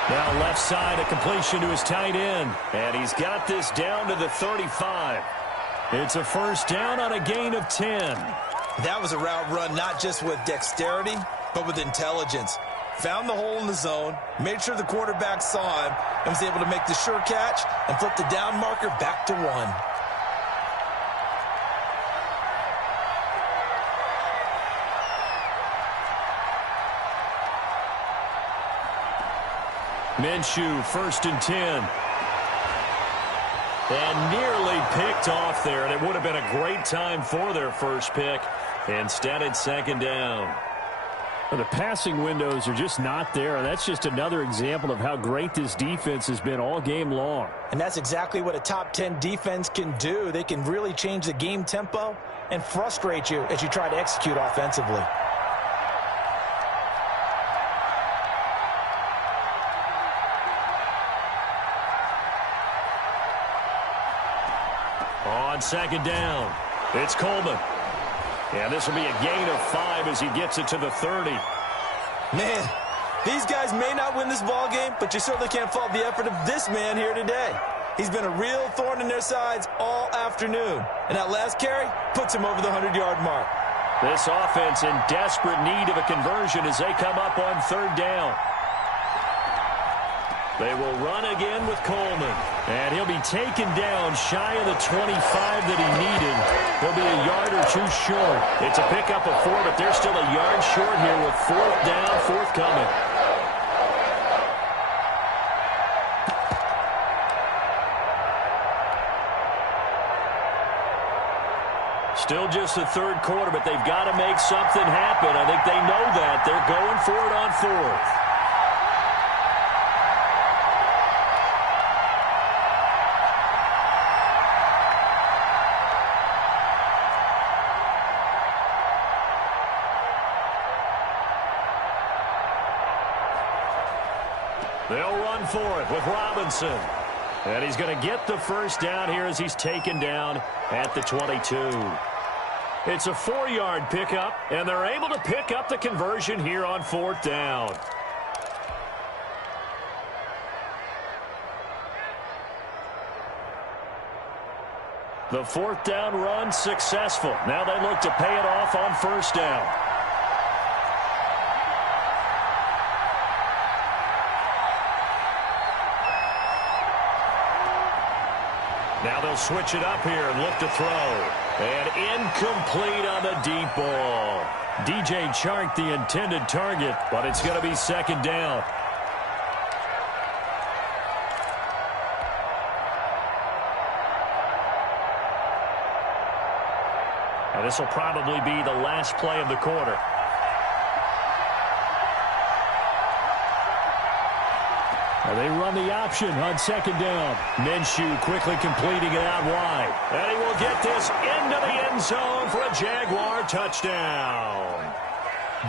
Now left side, a completion to his tight end. And he's got this down to the 35. It's a first down on a gain of 10. That was a route run not just with dexterity, but with intelligence. Found the hole in the zone, made sure the quarterback saw him, and was able to make the sure catch and flip the down marker back to 1. Minshew, 1st and 10. And nearly picked off there, and it would have been a great time for their first pick. Instead, it's 2nd down. Well, the passing windows are just not there, and that's just another example of how great this defense has been all game long. And that's exactly what a top 10 defense can do. They can really change the game tempo and frustrate you as you try to execute offensively. On 2nd down, it's Coleman. And this will be a gain of 5 as he gets it to the 30. Man, these guys may not win this ball game, but you certainly can't fault the effort of this man here today. He's been a real thorn in their sides all afternoon. And that last carry puts him over the 100-yard mark. This offense in desperate need of a conversion as they come up on 3rd down. They will run again with Coleman. And he'll be taken down shy of the 25 that he needed. He'll be a yard or 2 short. It's a pickup of 4, but they're still a yard short here with 4th down, forthcoming. Still just the 3rd quarter, but they've got to make something happen. I think they know that. They're going for it on 4th. They'll run for it with Robinson. And he's going to get the first down here as he's taken down at the 22. It's a 4-yard pickup, and they're able to pick up the conversion here on 4th down. The 4th down run successful. Now they look to pay it off on 1st down. Now they'll switch it up here and look to throw. And incomplete on the deep ball. DJ Chark the intended target, but it's going to be 2nd down. And this will probably be the last play of the quarter. Well, they run the option on 2nd down. Minshew quickly completing it out wide. And he will get this into the end zone for a Jaguar touchdown.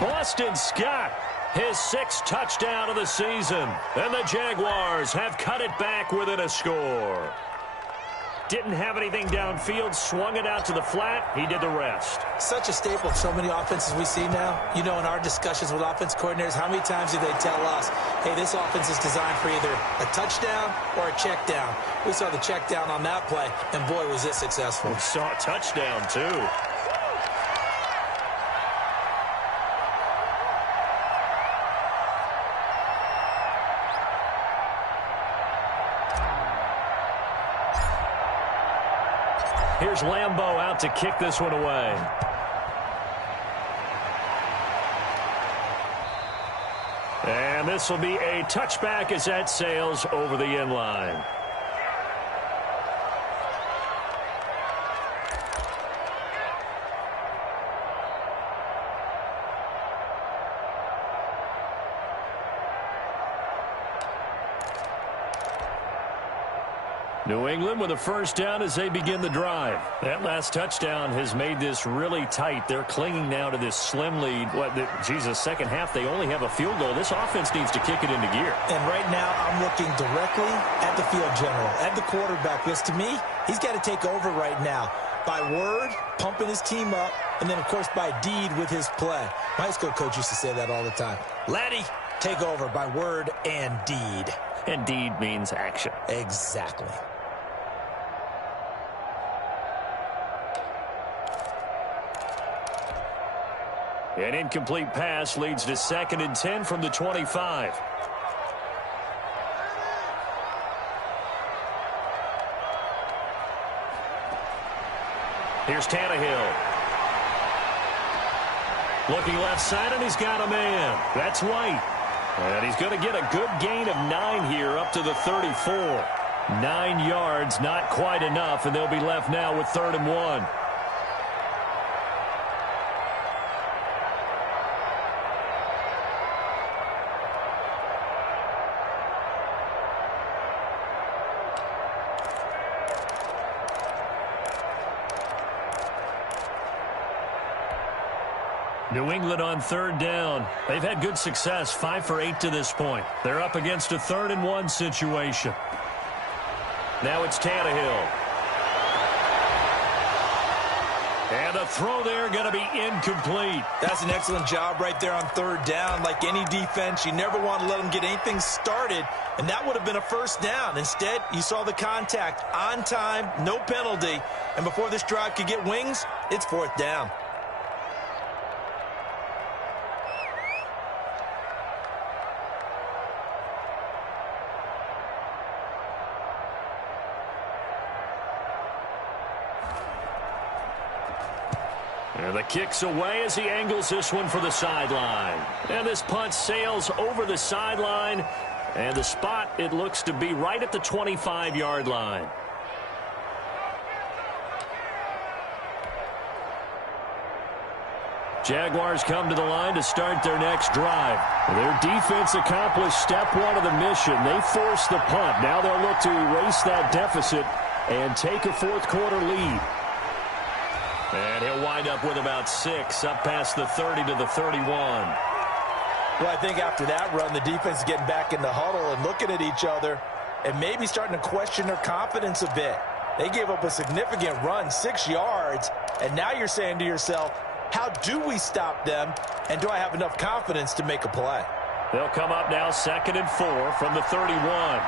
Boston Scott, his 6th touchdown of the season. And the Jaguars have cut it back within a score. Didn't have anything downfield, swung it out to the flat. He did the rest. Such a staple of so many offenses we see now. You know, in our discussions with offense coordinators, how many times do they tell us, hey, this offense is designed for either a touchdown or a check down. We saw the check down on that play, and boy, was it successful. We saw a touchdown, too. Here's Lambeau out to kick this one away. And this will be a touchback as that sails over the end line. New England with a first down as they begin the drive. That last touchdown has made this really tight. They're clinging now to this slim lead. Second half, they only have a field goal. This offense needs to kick it into gear. And right now, I'm looking directly at the field general, at the quarterback. Because to me, he's got to take over right now. By word, pumping his team up, and then, of course, by deed with his play. My high school coach used to say that all the time. Laddie, take over by word and deed. And deed means action. Exactly. An incomplete pass leads to 2nd and 10 from the 25. Here's Tannehill. Looking left side, and he's got a man. That's White. And he's going to get a good gain of 9 here up to the 34. 9 yards, not quite enough, and they'll be left now with 3rd and 1. New England on 3rd down. They've had good success, 5 for 8 to this point. They're up against a 3rd and 1 situation. Now it's Tannehill. And the throw there going to be incomplete. That's an excellent job right there on 3rd down. Like any defense, you never want to let them get anything started, and that would have been a first down. Instead, you saw the contact on time, no penalty, and before this drive could get wings, it's 4th down. And the kick's away as he angles this one for the sideline. And this punt sails over the sideline. And the spot, it looks to be right at the 25-yard line. Jaguars come to the line to start their next drive. Their defense accomplished step 1 of the mission. They forced the punt. Now they'll look to erase that deficit and take a 4th quarter lead. And he'll wind up with about 6 up past the 30 to the 31. Well, I think after that run, the defense is getting back in the huddle and looking at each other and maybe starting to question their confidence a bit. They gave up a significant run, 6 yards, and now you're saying to yourself, how do we stop them, and do I have enough confidence to make a play? They'll come up now 2nd and 4 from the 31.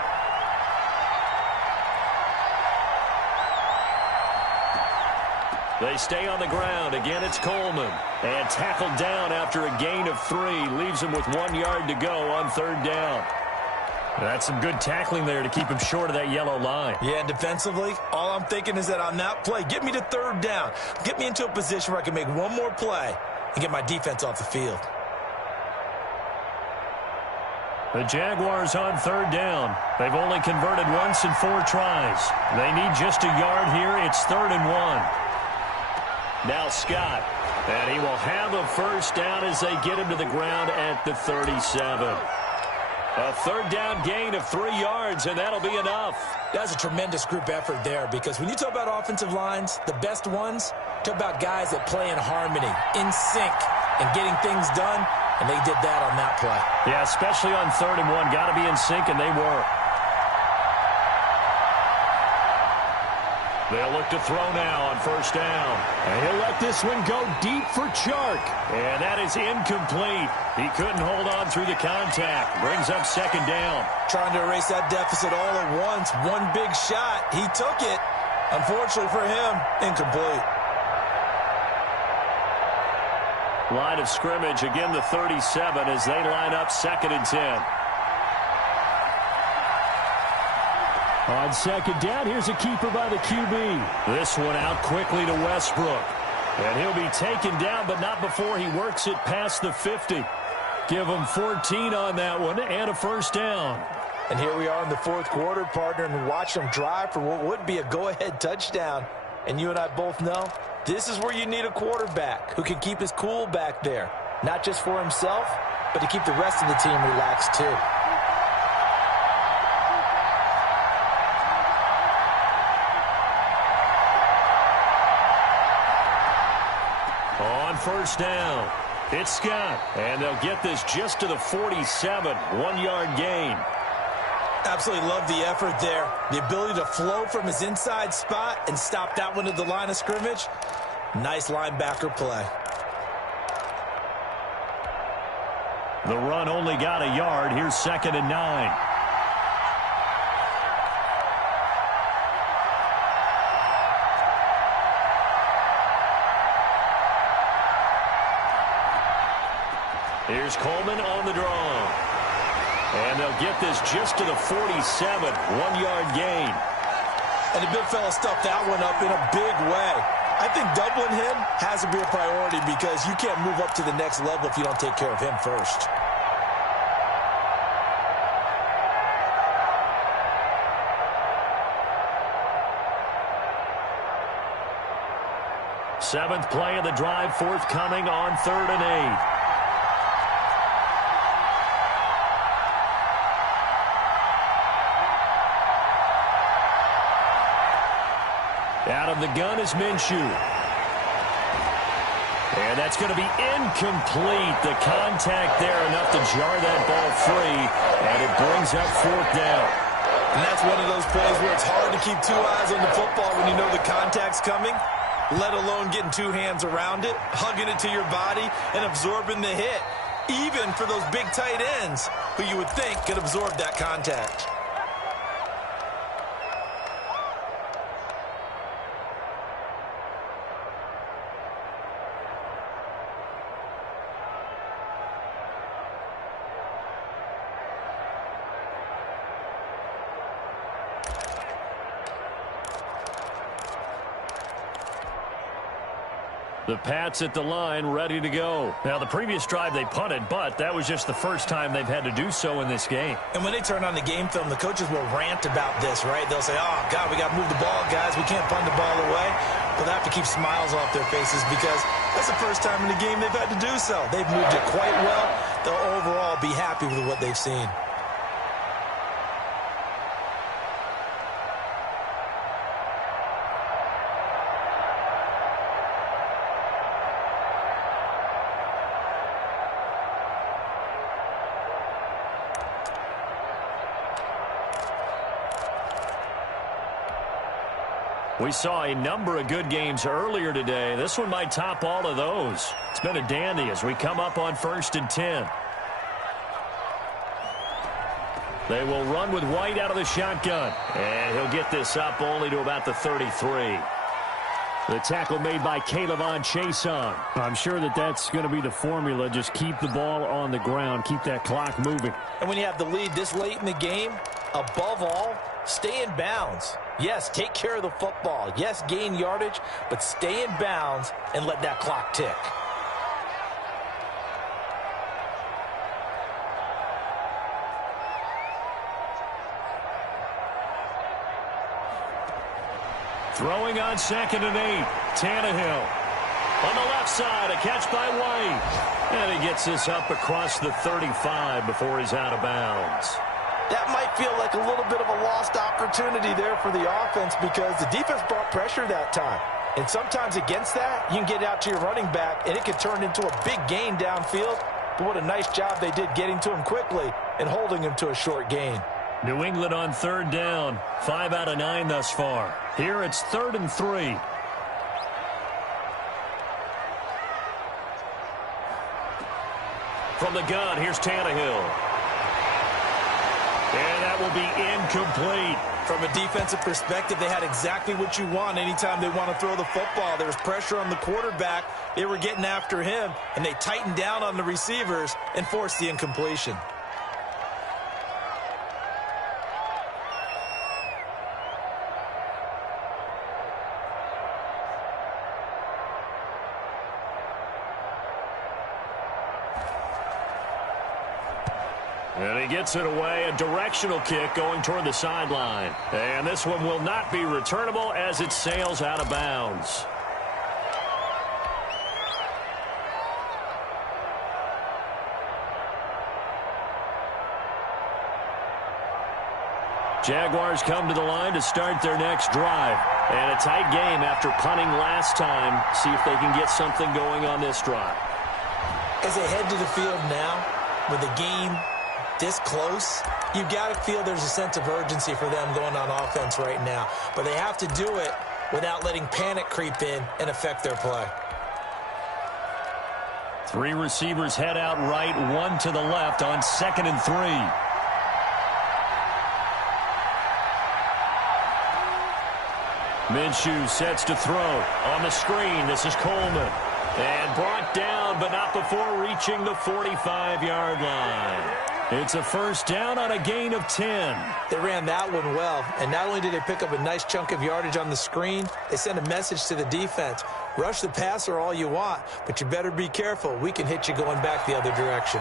They stay on the ground. Again, it's Coleman. And tackled down after a gain of 3. Leaves him with 1 yard to go on 3rd down. That's some good tackling there to keep him short of that yellow line. Yeah, and defensively, all I'm thinking is that on that play, get me to 3rd down. Get me into a position where I can make one more play and get my defense off the field. The Jaguars on 3rd down. They've only converted once in 4 tries. They need just a yard here. It's 3rd and 1. Now Scott, and he will have a first down as they get him to the ground at the 37. A 3rd down gain of 3 yards, and that'll be enough. That's a tremendous group effort there, because when you talk about offensive lines, the best ones, talk about guys that play in harmony, in sync, and getting things done, and they did that on that play. Yeah, especially on 3rd and 1. Got to be in sync, and they were. They'll look to throw now on 1st down. And he'll let this one go deep for Chark. And that is incomplete. He couldn't hold on through the contact. Brings up 2nd down. Trying to erase that deficit all at once. One big shot. He took it. Unfortunately for him, incomplete. Line of scrimmage, again the 37 as they line up 2nd and 10. On second down, here's a keeper by the QB. This one out quickly to Westbrook. And he'll be taken down, but not before he works it past the 50. Give him 14 on that one and a first down. And here we are in the fourth quarter, partner, and watch them drive for what would be a go-ahead touchdown. And you and I both know this is where you need a quarterback who can keep his cool back there. Not just for himself, but to keep the rest of the team relaxed too. On first down, it's Scott. And they'll get this just to the 47, 1-yard gain. Absolutely love the effort there. The ability to flow from his inside spot and stop that one at the line of scrimmage. Nice linebacker play. The run only got a yard. Here's 2nd and 9. Here's Coleman on the draw. And they'll get this just to the 47, 1-yard gain. And the big fella stuffed that one up in a big way. I think doubling him has to be a priority because you can't move up to the next level if you don't take care of him first. Seventh play of the drive forthcoming on 3rd and 8. Out of the gun is Minshew. And that's going to be incomplete. The contact there enough to jar that ball free. And it brings up 4th down. And that's one of those plays where it's hard to keep 2 eyes on the football when you know the contact's coming, let alone getting 2 hands around it, hugging it to your body, and absorbing the hit. Even for those big tight ends who you would think could absorb that contact. The Pats at the line, ready to go. Now, the previous drive they punted, but that was just the first time they've had to do so in this game. And when they turn on the game film, the coaches will rant about this, right? They'll say, oh, God, we got to move the ball, guys. We can't punt the ball away. But they have to keep smiles off their faces because that's the first time in the game they've had to do so. They've moved it quite well. They'll overall be happy with what they've seen. We saw a number of good games earlier today. This one might top all of those. It's been a dandy as we come up on 1st and 10. They will run with White out of the shotgun. And he'll get this up only to about the 33. The tackle made by Caleb Chason. I'm sure that's going to be the formula. Just keep the ball on the ground. Keep that clock moving. And when you have the lead this late in the game, above all, stay in bounds. Yes, take care of the football. Yes, gain yardage, but stay in bounds and let that clock tick. Throwing on 2nd and 8. Tannehill. On the left side, a catch by White. And he gets this up across the 35 before he's out of bounds. That might feel like a little bit of a lost opportunity there for the offense because the defense brought pressure that time. And sometimes against that, you can get out to your running back, and it can turn into a big gain downfield. But what a nice job they did getting to him quickly and holding him to a short gain. New England on 3rd down. 5 out of 9 thus far. Here it's 3rd and 3. From the gun, here's Tannehill. And that will be incomplete. From a defensive perspective, they had exactly what you want anytime they want to throw the football. There was pressure on the quarterback. They were getting after him, and they tightened down on the receivers and forced the incompletion. And he gets it away, a directional kick going toward the sideline. And this one will not be returnable as it sails out of bounds. Jaguars come to the line to start their next drive. And a tight game after punting last time. See if they can get something going on this drive. As they head to the field now, with the game this close, you've got to feel there's a sense of urgency for them going on offense right now. But they have to do it without letting panic creep in and affect their play. 3 receivers head out right, 1 to the left on 2nd and 3. Minshew sets to throw. On the screen, this is Coleman. And brought down, but not before reaching the 45-yard line. It's a first down on a gain of 10. They ran that one well, and not only did they pick up a nice chunk of yardage on the screen, they sent a message to the defense. Rush the passer all you want, but you better be careful. We can hit you going back the other direction.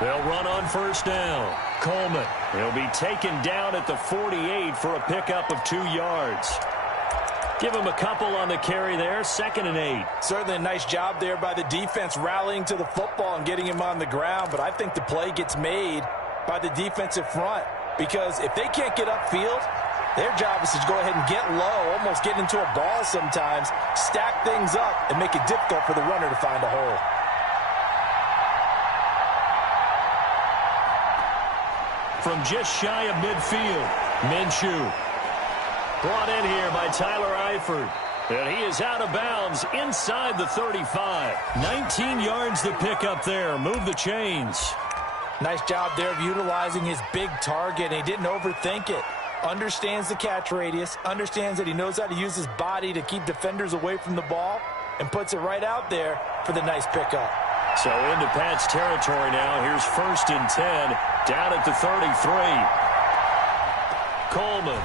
They'll run on first down. Coleman. He'll be taken down at the 48 for a pickup of 2 yards. Give him a couple on the carry there. 2nd and 8. Certainly a nice job there by the defense rallying to the football and getting him on the ground. But I think the play gets made by the defensive front. Because if they can't get upfield, their job is to go ahead and get low, almost get into a ball sometimes, stack things up, and make it difficult for the runner to find a hole. From just shy of midfield, Minshew. Brought in here by Tyler Eifert. And he is out of bounds inside the 35. 19 yards to pick up there. Move the chains. Nice job there of utilizing his big target. And he didn't overthink it. Understands the catch radius. Understands that he knows how to use his body to keep defenders away from the ball. And puts it right out there for the nice pickup. So into Pat's territory now. Here's 1st and 10. Down at the 33. Coleman.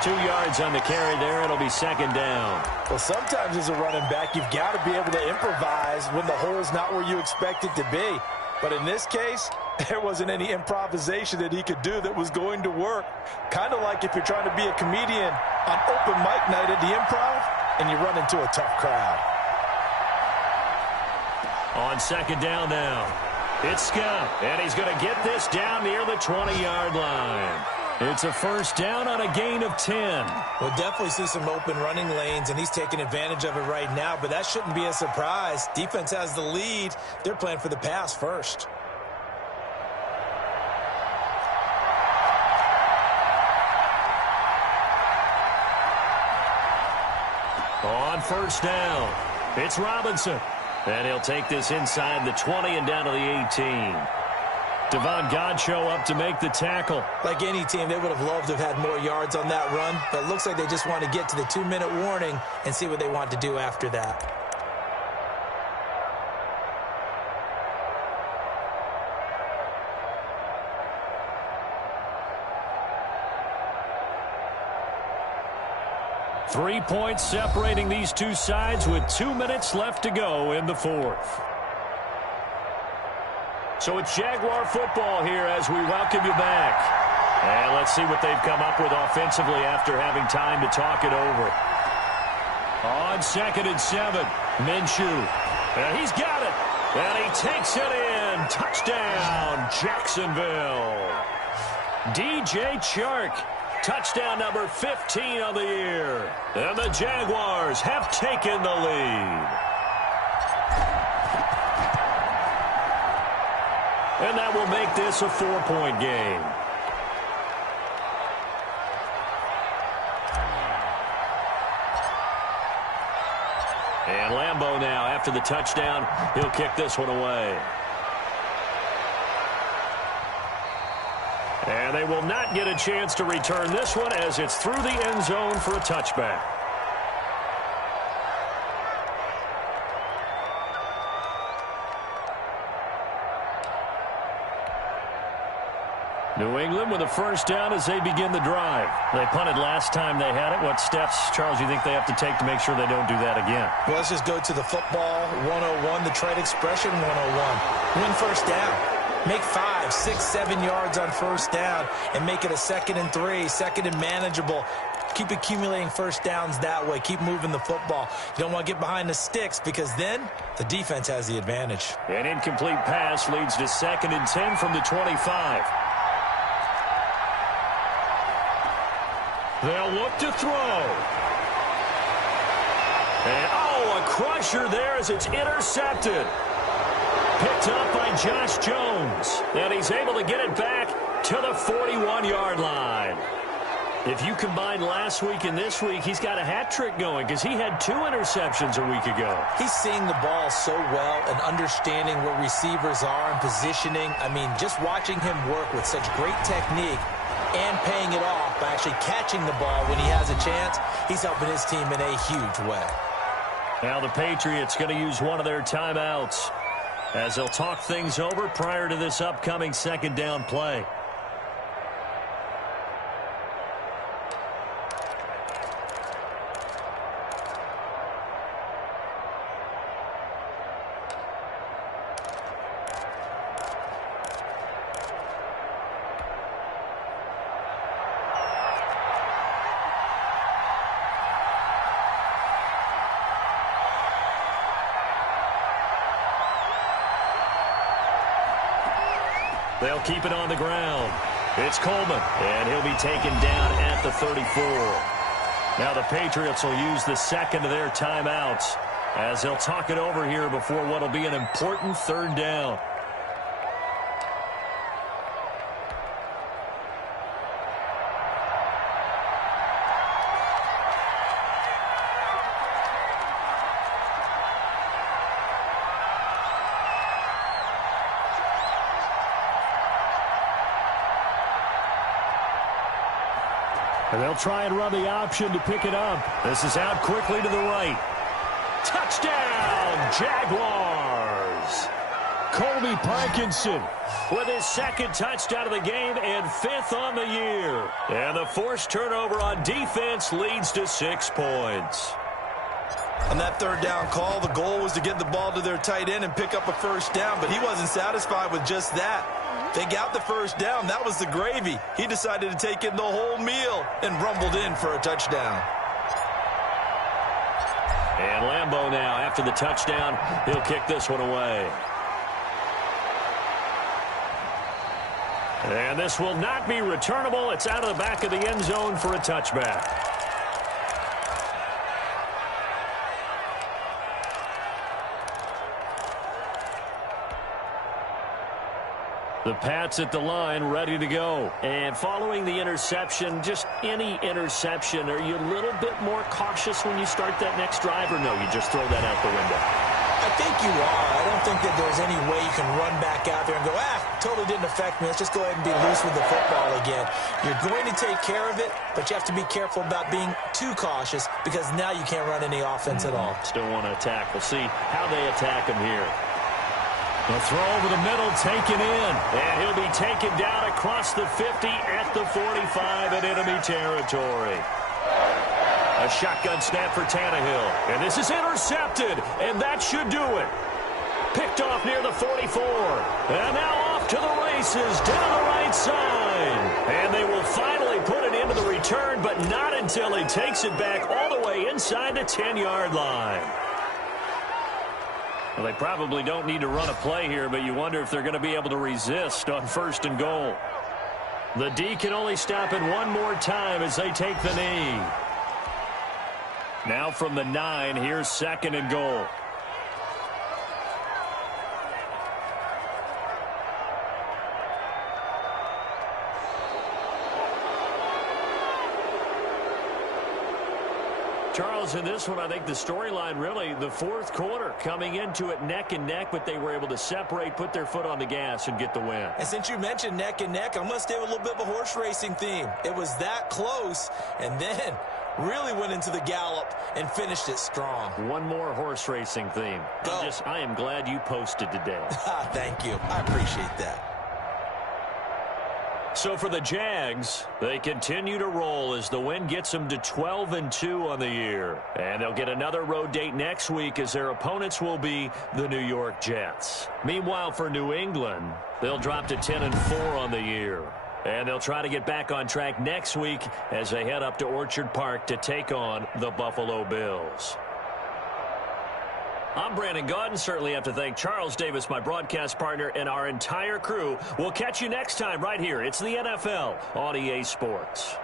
2 yards on the carry there. It'll be 2nd down. Well, sometimes as a running back, you've got to be able to improvise when the hole's not where you expect it to be. But in this case, there wasn't any improvisation that he could do that was going to work. Kind of like if you're trying to be a comedian on open mic night at the Improv and you run into a tough crowd. On 2nd down now. It's Scott, and he's going to get this down near the 20-yard line. It's a first down on a gain of 10. We'll definitely see some open running lanes, and he's taking advantage of it right now, but that shouldn't be a surprise. Defense has the lead. They're playing for the pass first. On first down, it's Robinson. And he'll take this inside the 20 and down to the 18. Devon Godchaux up to make the tackle. Like any team, they would have loved to have had more yards on that run, but it looks like they just want to get to the 2-minute warning and see what they want to do after that. Three points separating these two sides with 2 minutes left to go in the 4th. So it's Jaguar football here as we welcome you back. And let's see what they've come up with offensively after having time to talk it over. On 2nd and 7, Minshew. And he's got it. And he takes it in. Touchdown, Jacksonville. DJ Chark. Touchdown number 15 of the year. And the Jaguars have taken the lead. And that will make this a 4-point game. And Lambeau now, after the touchdown, he'll kick this one away. And they will not get a chance to return this one as it's through the end zone for a touchback. New England with a first down as they begin the drive. They punted last time they had it. What steps, Charles, you think they have to take to make sure they don't do that again? Well, let's just go to the football 101, the trade expression 101. Win first down. Make 5, 6, 7 yards on first down and make it a 2nd and 3, 2nd and manageable. Keep accumulating first downs that way. Keep moving the football. You don't want to get behind the sticks because then the defense has the advantage. An incomplete pass leads to 2nd and 10 from the 25. They'll look to throw. And, a crusher there as it's intercepted. Picked up by Josh Jones. And he's able to get it back to the 41-yard line. If you combine last week and this week, he's got a hat trick going because he had 2 interceptions a week ago. He's seeing the ball so well and understanding where receivers are and positioning. I mean, just watching him work with such great technique and paying it off by actually catching the ball when he has a chance, he's helping his team in a huge way. Now the Patriots going to use one of their timeouts as they'll talk things over prior to this upcoming 2nd down play. They'll keep it on the ground. It's Coleman, and he'll be taken down at the 34. Now the Patriots will use the 2nd of their timeouts as they'll talk it over here before what will be an important 3rd down. And they'll try and run the option to pick it up. This is out quickly to the right. Touchdown, Jaguars! Colby Parkinson with his 2nd touchdown of the game and 5th on the year. And the forced turnover on defense leads to 6 points. On that 3rd down call, the goal was to get the ball to their tight end and pick up a first down, but he wasn't satisfied with just that. They got the first down. That was the gravy. He decided to take in the whole meal and rumbled in for a touchdown. And Lambeau now, after the touchdown, he'll kick this one away. And this will not be returnable. It's out of the back of the end zone for a touchback. The Pats at the line, ready to go. And following the interception, just any interception, are you a little bit more cautious when you start that next drive, or no, you just throw that out the window? I think you are. I don't think that there's any way you can run back out there and go, totally didn't affect me. Let's just go ahead and be loose with the football again. You're going to take care of it, but you have to be careful about being too cautious because now you can't run any offense at all. Still want to attack. We'll see how they attack him here. The throw over the middle, taken in. And he'll be taken down across the 50 at the 45 in enemy territory. A shotgun snap for Tannehill. And this is intercepted, and that should do it. Picked off near the 44. And now off to the races down the right side. And they will finally put it into the return, but not until he takes it back all the way inside the 10-yard line. Well, they probably don't need to run a play here, but you wonder if they're going to be able to resist on 1st and goal. The D can only stop it one more time as they take the knee. Now from the 9, here's 2nd and goal. Charles, in this one, I think the storyline really, the 4th quarter, coming into it neck and neck, but they were able to separate, put their foot on the gas, and get the win. And since you mentioned neck and neck, I'm going to stay with a little bit of a horse racing theme. It was that close, and then really went into the gallop and finished it strong. One more horse racing theme. Go. I am glad you posted today. Thank you. I appreciate that. So for the Jags, they continue to roll as the win gets them to 12-2 on the year. And they'll get another road date next week as their opponents will be the New York Jets. Meanwhile, for New England, they'll drop to 10-4 on the year. And they'll try to get back on track next week as they head up to Orchard Park to take on the Buffalo Bills. I'm Brandon Gaudin. Certainly have to thank Charles Davis, my broadcast partner, and our entire crew. We'll catch you next time right here. It's the NFL on EA Sports.